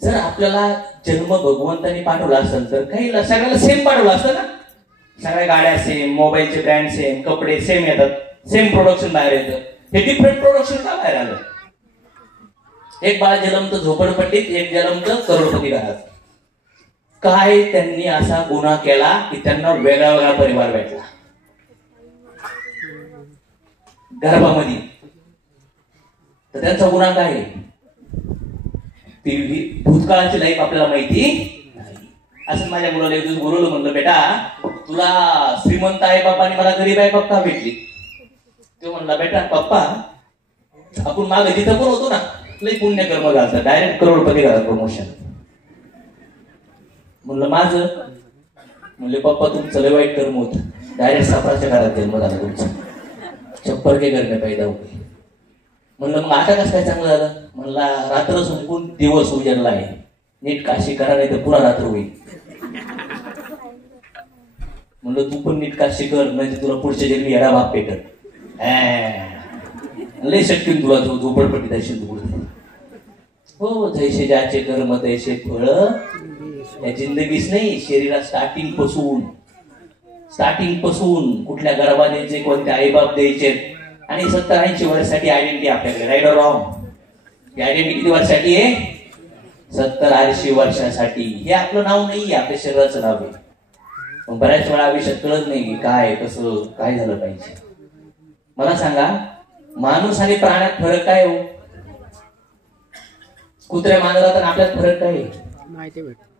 जर आपल्याला जन्म भगवंतानी पाठवला असेल तर काही सगळ्याला सेम पाठवलं असतं ना? सगळ्या गाड्या सेम, मोबाईलचे ब्रँड सेम, कपडे सेम येतात, सेम प्रोडक्शन बाहेर येतं. हे डिफरंट प्रोडक्शन का बाहेर आलं? एक बाळ जन्मतं झोपडपट्टीत, एक जन्मतं करोडपती घरात. काय त्यांनी असा गुन्हा केला की त्यांना वेगळा वेगळा परिवार भेटला? गर्भामध्ये, तर त्यांचा गुन्हा काय आहे? ती भूतकाळाची लाईफ आपल्याला माहिती नाही. असं माझ्या मुलाला एक दिवस बोलवलं, म्हणलं बेटा तुला श्रीमंत आई बापाने मला गरीब आई बाप का भेटली? तो म्हणला बेटा पप्पा आपण मागे जिथं पण होतो ना लई पुण्यकर्म झालं, डायरेक्ट करोडपती घरात प्रमोशन. म्हणलं माझं? म्हणले पप्पा तुमचं लय वाईट कर्म होतं, डायरेक्ट सापराच्या घरात जन्म झाला तुमचा, चप्पल के घर में पैदा होते. म्हणलं मग आता कसं काय चांगलं झालं? म्हणला रात्र संपून दिवस उजडला आहे, नीट काशी करा नाही तर पुन्हा रात्र होईल. म्हणलं तू पण नीट काशी कर नाही तर तुला पुढच्या जन्मी येडा बाप पेटल. लय शक्य तुला तो झोपडपट्टी दर्शन तू. हो जैसे ज्याचे कर्म तैसे फळ, या जिंदगीच नाही शरीरात स्टार्टिंग पासून कुठल्या गर्भात द्यायचे, कोणते आईबाप द्यायचे, आणि 70-80 वर्षासाठी आयडेंटिटी आपल्याकडे, राईट ऑर रॉंग? ही आयडेंटिटी किती वर्षासाठी आहे? 70-80 वर्षासाठी. हे आपलं नाव नाही, आपल्या शरीराचं नाव आहे. मग बऱ्याच वेळा आयुष्यात कळत नाही की काय कसं काय झालं पाहिजे. मला सांगा माणूस आणि प्राण्यात फरक काय हो? कुत्र्या मांजरात आणि आपल्यात फरक काय?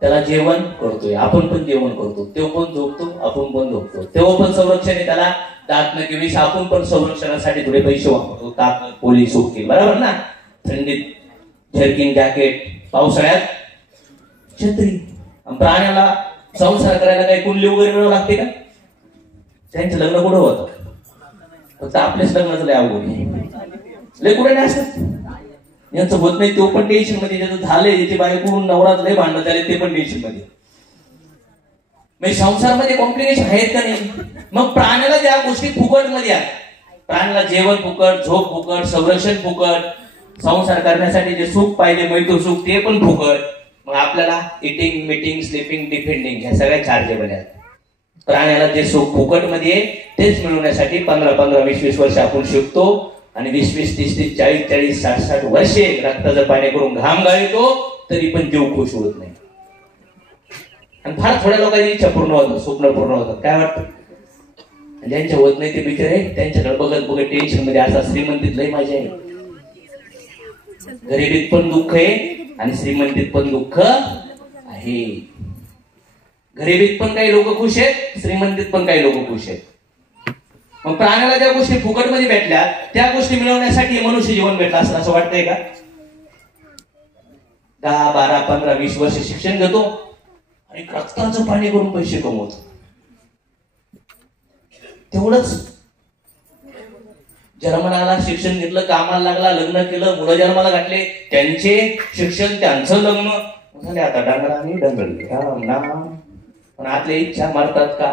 त्याला जेवण करतोय, आपण पण जेवण करतो, तो पण झोपतो, आपण पण झोपतो, तेव्हा पण संरक्षण आहे त्याला, दात न केली आपण पण संरक्षणासाठी थोडे पैसे वापरतो, ताक पोलीस वकील, बरोबर ना? थंडीत जर्किन जॅकेट, पावसाळ्यात छत्री. प्राण्याला संसार करायला काही कुंडली वगैरे मिळावं लागते का? त्यांचं लग्न कुठं होतं? फक्त आपल्याच लग्नाचं लय अवघड लय कुठे नाही असत. यांचं होत नाही तो पण टेन्शन मध्ये, ज्याचं झालंय त्याची बायको नवरात लय भांडण झाले ते पण टेन्शन मध्ये. म्हणजे संसारमध्ये कॉम्प्लिकेशन आहेत का नाही? मग प्राण्याला ज्या गोष्टी फुकट मध्ये आहेत, प्राण्याला जेवण फुकट, झोप फुकट, संरक्षण फुकट, संसार करण्यासाठी जे सुख पाहिजे मैत्र सुख ते पण फुकट. मग आपल्याला इटिंग मीटिंग स्लीपिंग डिफेंडिंग ह्या सगळ्या चार्जेबल आहेत. प्राण्याला जे सुख फुकट मध्ये तेच मिळवण्यासाठी 15-20 वर्ष आपण शिकतो, आणि 20-20, 30-30, 40-40, 60-60 वर्षे रक्ताचं पाणी करून घाम गाळतो, तरी पण जीव खुश होत नाही. आणि फार थोड्या लोकांची इच्छा पूर्ण होतात, स्वप्न पूर्ण होतात. काय वाटतं? ज्यांच्या होत नाही ते बिचारे त्यांच्याकडे बघत बघत टेन्शन मध्ये असा. श्रीमंतीत लय मजा आहे, गरिबीत पण दुःख आहे आणि श्रीमंतीत पण दुःख आहे. गरिबीत पण काही लोक खुश आहेत, श्रीमंतीत पण काही लोक खुश आहेत. मग प्राण्याला ज्या गोष्टी फुकट मध्ये भेटल्या त्या गोष्टी मिळवण्यासाठी मनुष्य जीवन भेटलं असं वाटतंय का? 10, 12, 15, 20 वर्ष शिक्षण घेतो आणि रक्ताचं पाणी करून पैसे कमवतो. तेवढंच जन्माला शिक्षण घेतलं, कामाला लागला, लग्न केलं, मुलं जन्माला घातले, त्यांचे शिक्षण, त्यांचं लग्न झाले. आता डांगराने डंगळले राम नाम. पण आतल्या इच्छा मारतात का?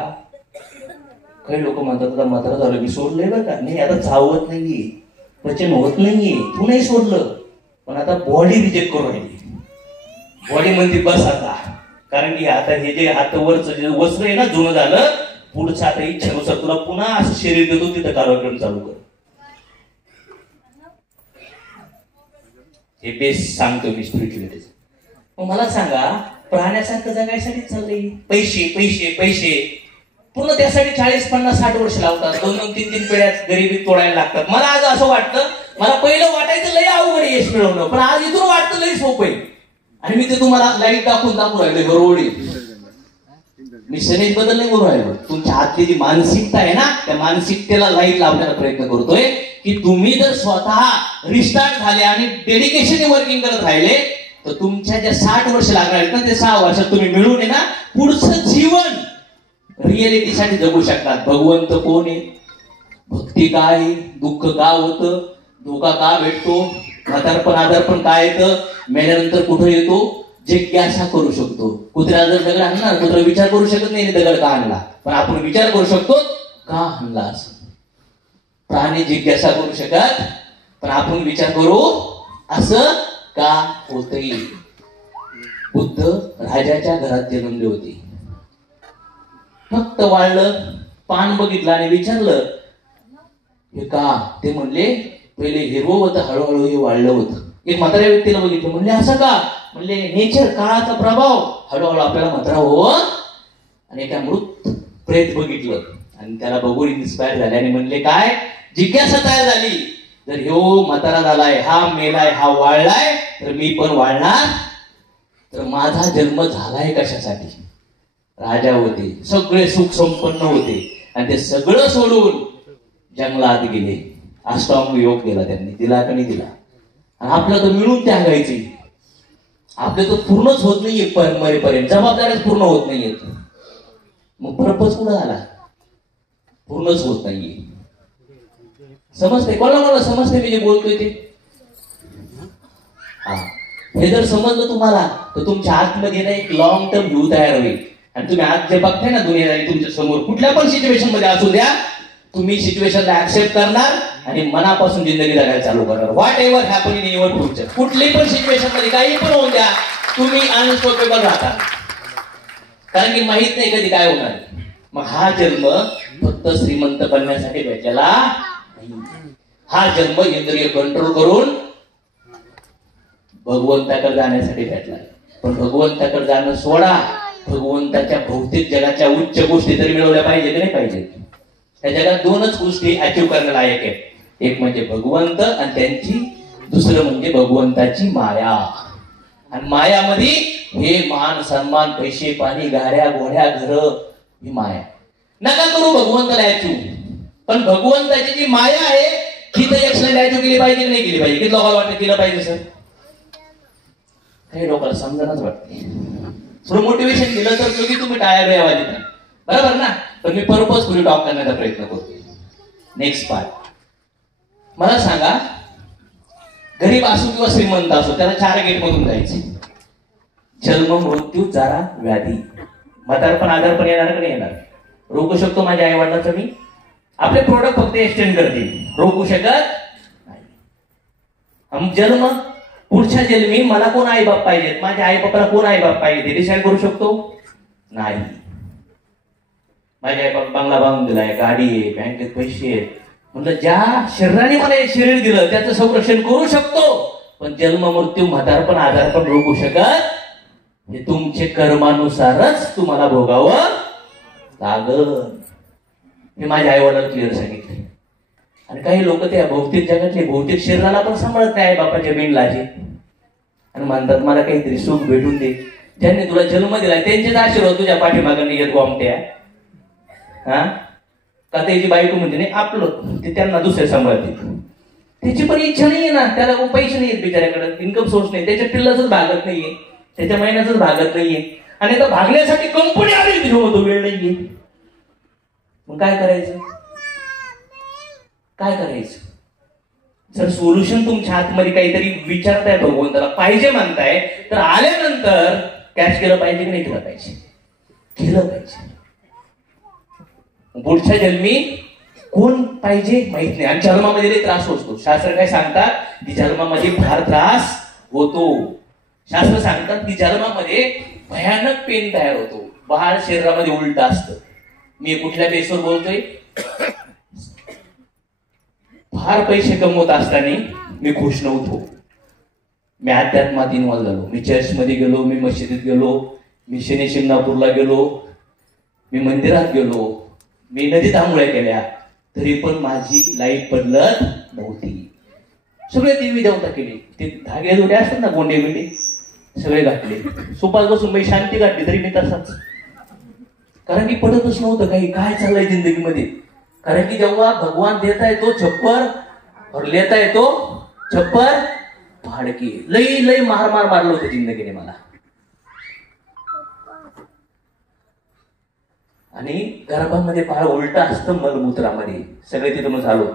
काही लोक म्हणतात आता मात्र झालं मी सोडलंय बरं का, नाही आता चावत नाहीये, पचन होत नाहीये, तू नाही सोडलं, पण आता बॉडी रिजेक्ट करून राहिली. बॉडी म्हणते बस आता, कारण की आता हे जे हातावरचं जे वस्त्र आहे ना जुनं झालं, पुढचं आता इच्छेनुसार तुला पुन्हा असं शरीर देतो, तिथं कार्यक्रम चालू कर. हे बेस सांगतो मी स्पिरिच्युअलिटीचं. मग मला सांगा प्राण्यासारखं जगायसाठी चाललंय, पैसे पैसे पैसे, पूर्ण त्यासाठी 40, 50, 60 वर्ष लावतात, 2-2, 3-3 पिढ्या गरिबीत तोडायला लागतात. मला आज असं वाटतं, मला पहिलं वाटायचं लय अवघड यश मिळवणं, पण आज इथून वाटतं लय सोपं आहे. आणि मी ते तुम्हाला लाईट दाखवून राहिलो बरोबर. मी शनीच बदल नाही करू राहिलो, तुमच्या हातली जी मानसिकता आहे ना त्या मानसिकतेला लाईट लावण्याचा प्रयत्न करतोय की तुम्ही जर स्वतः रिस्टार्ट झाले आणि डेडिकेशनने वर्किंग करत राहिले तर तुमच्या ज्या 60 वर्ष लागणार आहेत ना ते 6 वर्षात तुम्ही मिळून आहे ना पुढचं जीवन रिअलिटीसाठी जगू शकतात. भगवंत कोण आहे, भक्ती काय आहे, दुःख का होतं, धोका का भेटतो, म्हातारपण आजारपण काय येतं, मेल्यानंतर कुठं येतो, जिज्ञासा करू शकतो. कुत्र्याला जर दगड आणला कुत्रा विचार करू शकत नाही दगड का आणला, पण आपण विचार करू शकतो का आणला असं. प्राणी जिज्ञासा करू शकत, पण आपण विचार करू असं का होतंय. बुद्ध राजाच्या घरात जन्मले होते. फक्त वाळलं पान बघितलं आणि विचारलं हे का, ते म्हणले पहिले हिरवं होतं, हळूहळू हे वाळलं होतं. एक म्हाताऱ्या व्यक्तीला बघितलं, म्हणले असं का, म्हणले नेचर, काळाचा प्रभाव, हळूहळू आपल्याला म्हातारा हो. आणि एका मृत प्रेत बघितलं आणि त्याला बघून इन्स्पायर झाले आणि म्हणले काय, जिज्ञासा तयार झाली, जर ह्यो म्हातारा झालाय, हा मेलाय, हा वाळलाय, तर मी पण वाळणार. तर माझा जन्म झालाय कशासाठी? राजा होते, सगळे सुख संपन्न होते, आणि ते सगळं सोडून जंगलात गेले. अष्टांग योग दिला त्यांनी, दिला का नाही दिला? आणि आपलं तर मिळून त्यागायचे. आपलं तर पूर्णच होत नाहीये, मरेपर्यंत जबाबदाऱ्याच पूर्ण होत नाहीयेत. मग पर्पज कुठं आला? पूर्णच होत नाहीये. समजते कोणाला? समजते मी जे बोलतोय ते? हा, हे जर समजलं तुम्हाला, तर तुमच्या आतमध्ये ना एक लॉंग टर्म व्ह्यू तयार होईल. आणि तुम्ही आज जे बघताय ना दुनियादारी तुमच्या समोर, कुठल्या पण सिच्युएशन मध्ये असू द्या, तुम्ही सिच्युएशनला ऍक्सेप्ट करणार आणि मनापासून जिंदगी जगायला चालू करणार. What ever happen in your future, कुठली पण सिच्युएशन मध्ये काही पण होऊन द्या, तुम्ही अनस्टॉपेबल राहता. कारण की माहित नाही कधी काय होणार. मग हा जन्म फक्त श्रीमंत बनण्यासाठी भेटलेला नाही. हा जन्म इंद्रिय कंट्रोल करून भगवंताकडे जाण्यासाठी भेटला. पण भगवंताकडे जाणं सोडा, भगवंताच्या भौतिक जगाच्या उच्च गोष्टी तरी मिळवल्या पाहिजे की नाही पाहिजे? त्या जगात दोनच गोष्टी अचीव करण्याला लायक आहेत. एक म्हणजे भगवंत आणि त्यांची, दुसरं म्हणजे भगवंताची माया. आणि मायामध्ये हे मान सन्मान, पैसे पाणी, गाड्या घोड्या, घर, ही माया. नका करू भगवंताला अचीव, पण भगवंताची जी माया आहे ती तर एक्सलेंट अचीव केली पाहिजे की नाही केली पाहिजे? किती लोकांना वाटतं केलं पाहिजे सर? काही लोकांना समजणच वाटते. थोडं मोटिवेशन दिलं तर तुम्ही टाळ्या बिळ्या वाजवता, बरोबर ना? पण मी पर्पजफुली टॉक करण्याचा प्रयत्न करतो. नेक्स्ट पार्ट, मला सांगा, गरीब असो किंवा श्रीमंत असो, त्याला 4 गेट मधून जायचे. जन्म, मृत्यू, जरा, व्याधी. म्हातारपण, आजारपण येणार का नाही येणार? रोखू शकतो माझ्या आई वडिलांचं मी? आपले प्रोडक्ट फक्त एक्सटेंड करतील, रोखू शकत नाही. जन्म, पुढच्या जन्मी मला कोण आई बाप पाहिजेत, माझ्या आई बापाला कोण आई बाप पाहिजे ते डिसाईड करू शकतो? नाही. माझ्या आई बाप बंगला बांधून दिलाय, गाडी आहे, बँकेत पैसे आहेत, म्हणलं ज्या शरीराने मला हे शरीर दिलं त्याचं संरक्षण करू शकतो. पण जन्म, मृत्यू, म्हातारपण, आजारपण रोखू शकत? हे तुमचे कर्मानुसारच तुम्हाला भोगावं लागल. हे माझ्या आई वडिलांना क्लिअर सांगितले. आणि काही लोक त्या भौतिक जगातले, भौतिक शरीराला पण सांभाळत नाही बापाच्या बिनलाजे, आणि म्हणतात मला काहीतरी सुख भेटून दे. ज्यांनी तुला जन्म दिला त्यांचेच आशीर्वाद तुझ्या पाठीमागे येत गोमट्या. हा, का त्याची बायको म्हणजे नाही आपलं, ते त्यांना दुसरे सांभाळते. त्याची पण इच्छा नाहीये ना, त्याला पैसे नाहीयेत बिचाऱ्याकडे, इन्कम सोर्स नाही, त्याच्या पिल्लाच भागत नाहीये, त्याच्या महिन्याच भागत नाहीये, आणि आता भागण्यासाठी कंपनी आली होतो, वेळ नाहीये. मग काय करायचं? काय करायचं? जर सोल्युशन तुमच्या आतमध्ये काहीतरी विचारताय, भगवंताला पाहिजे म्हणताय, तर आल्यानंतर कॅच केलं पाहिजे की नाही केलं पाहिजे? केलं पाहिजे. पुढच्या जन्मी कोण पाहिजे माहित नाही, आणि जन्मामध्ये त्रास होतो. शास्त्र काय सांगतात की जन्मामध्ये फार त्रास होतो. शास्त्र सांगतात की जन्मामध्ये भयानक पेन तयार होतो. बाळ शरीरामध्ये उलट असतं. मी कुठल्या बेसवर बोलतोय? फार पैसे कमवत असताना मी खुश नव्हतो. मी अध्यात्मात इन्व्हॉल्व झालो. मी चर्चमध्ये गेलो, मी मशिदीत गेलो, मी शनी शिंगणापूरला गेलो, मी मंदिरात गेलो, मी नदीत आंघोळ्या केल्या, तरी पण माझी लाईफ बदलत नव्हती. सगळे देवी देवता केले, ते धागे जोडे असतात ना, गोंडे बिंडे सगळे घातले, सुपास बसून मी शांती गाठली, तरी मी तसाच. कारण की पडतच नव्हतं काही, काय चाललंय जिंदगीमध्ये. कारण की जेव्हा भगवान देता येतो छप्पर और लेता येतो छप्पर फाडकी. लई लई मार मारलं होतं जिंदगीने मला. आणि गर्भामध्ये फार उलट असतं, मलमूत्रामध्ये सगळे तिथूनच आलो.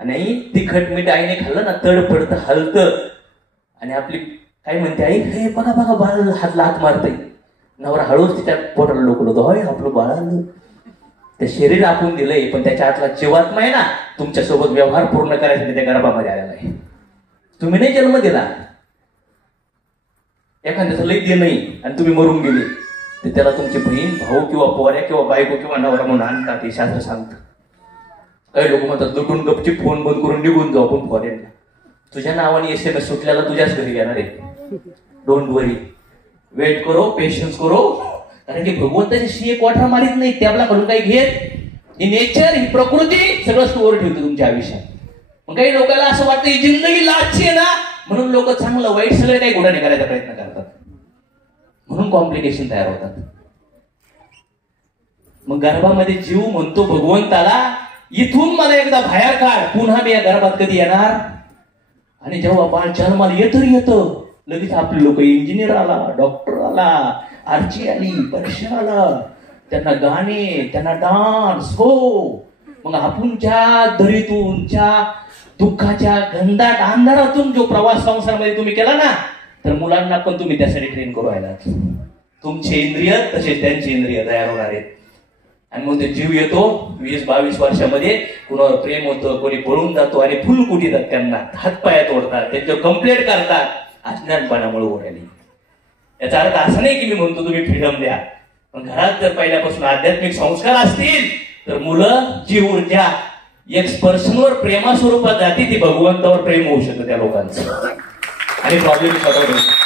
आणि तिखट मीठ आईने खाल्लं ना, तड पडतं, हलतं, आणि आपली काय म्हणते आई, हे बघा बघा बाळ हात लात मारते. नवरा हळूच तिच्या पोटाला लोकलं होतं, होय आपलं बाळ आलं. ते शरीर आपण दिलंय, पण त्याच्या आतला जीवात्मा आहे ना, तुमच्यासोबत व्यवहार पूर्ण करायसाठी त्या गर्भामध्ये आलेला आहे. तुम्ही नाही जन्म दिला, एखाद्याचं लई दे नाही आणि तुम्ही मरून गेले, तर त्याला तुमची बहीण, भाऊ किंवा पोऱ्या किंवा बायको किंवा नवरा म्हणून आणतात. ते शास्त्र सांगतं. काही लोक म्हणतात लुटून गपची फोन बंद करून निघून जाऊ आपण फॉरेनला. तुझ्या नावाने SMS सुटल्याला तुझ्याच घरी येणार आहे. डोंट वरी, वेट करो, पेशन्स करो. कारण की भगवंताची शी एक वाठा मारित नाही, त्याला म्हणून काही घेत ही नेचर, ही प्रकृती सगळं स्टोअर ठेवते तुमच्या आयुष्यात. मग काही लोकांना असं वाटतं ही जिंदगी लाजची आहे ना, म्हणून लोक चांगलं वाईट सगळे काही गुन्हे करायचा प्रयत्न करतात, म्हणून कॉम्प्लिकेशन तयार होतात. मग गर्भामध्ये जीव म्हणतो भगवंताला, इथून मला एकदा बाहेर काढ, पुन्हा मी या गर्भात कधी येणार. आणि जेव्हा बाळ जन्माला येतं लगेच आपले लोक, इंजिनियर आला, डॉक्टर आला, आर्ची आली, परीक्षा आला, त्यांना गाणे, त्यांना डान्स. हो, मग आपण ज्या दरीतून, ज्या दुःखाच्या घनदाट अंधारातून जो प्रवास संसारामध्ये तुम्ही केला ना, तर मुलांना पण तुम्ही त्यासाठी ट्रेन करू राहिलात. तुमचे इंद्रिय तसेच त्यांचे इंद्रिय तयार होणार आहेत. आणि मग ते जीव येतो 20-22 वर्षामध्ये, कुणावर प्रेम होतं, कोणी पळून जातो आणि फुल कुटीतात, त्यांना हातपाया तोडतात, त्यांच्यावर कंप्लेंट करतात, अज्ञानपणामुळे ओढायली. याचा अर्थ असा नाही की मी म्हणतो तुम्ही फ्रीडम द्या, पण घरात जर पहिल्यापासून आध्यात्मिक संस्कार असतील तर मुलं जी ऊर्जा एक पर्सनवर प्रेमास्वरूपात जाते ती भगवंतावर प्रेम होऊ शकतं त्या लोकांचं, आणि प्रॉब्लेम सॉर्ट आउट होतो.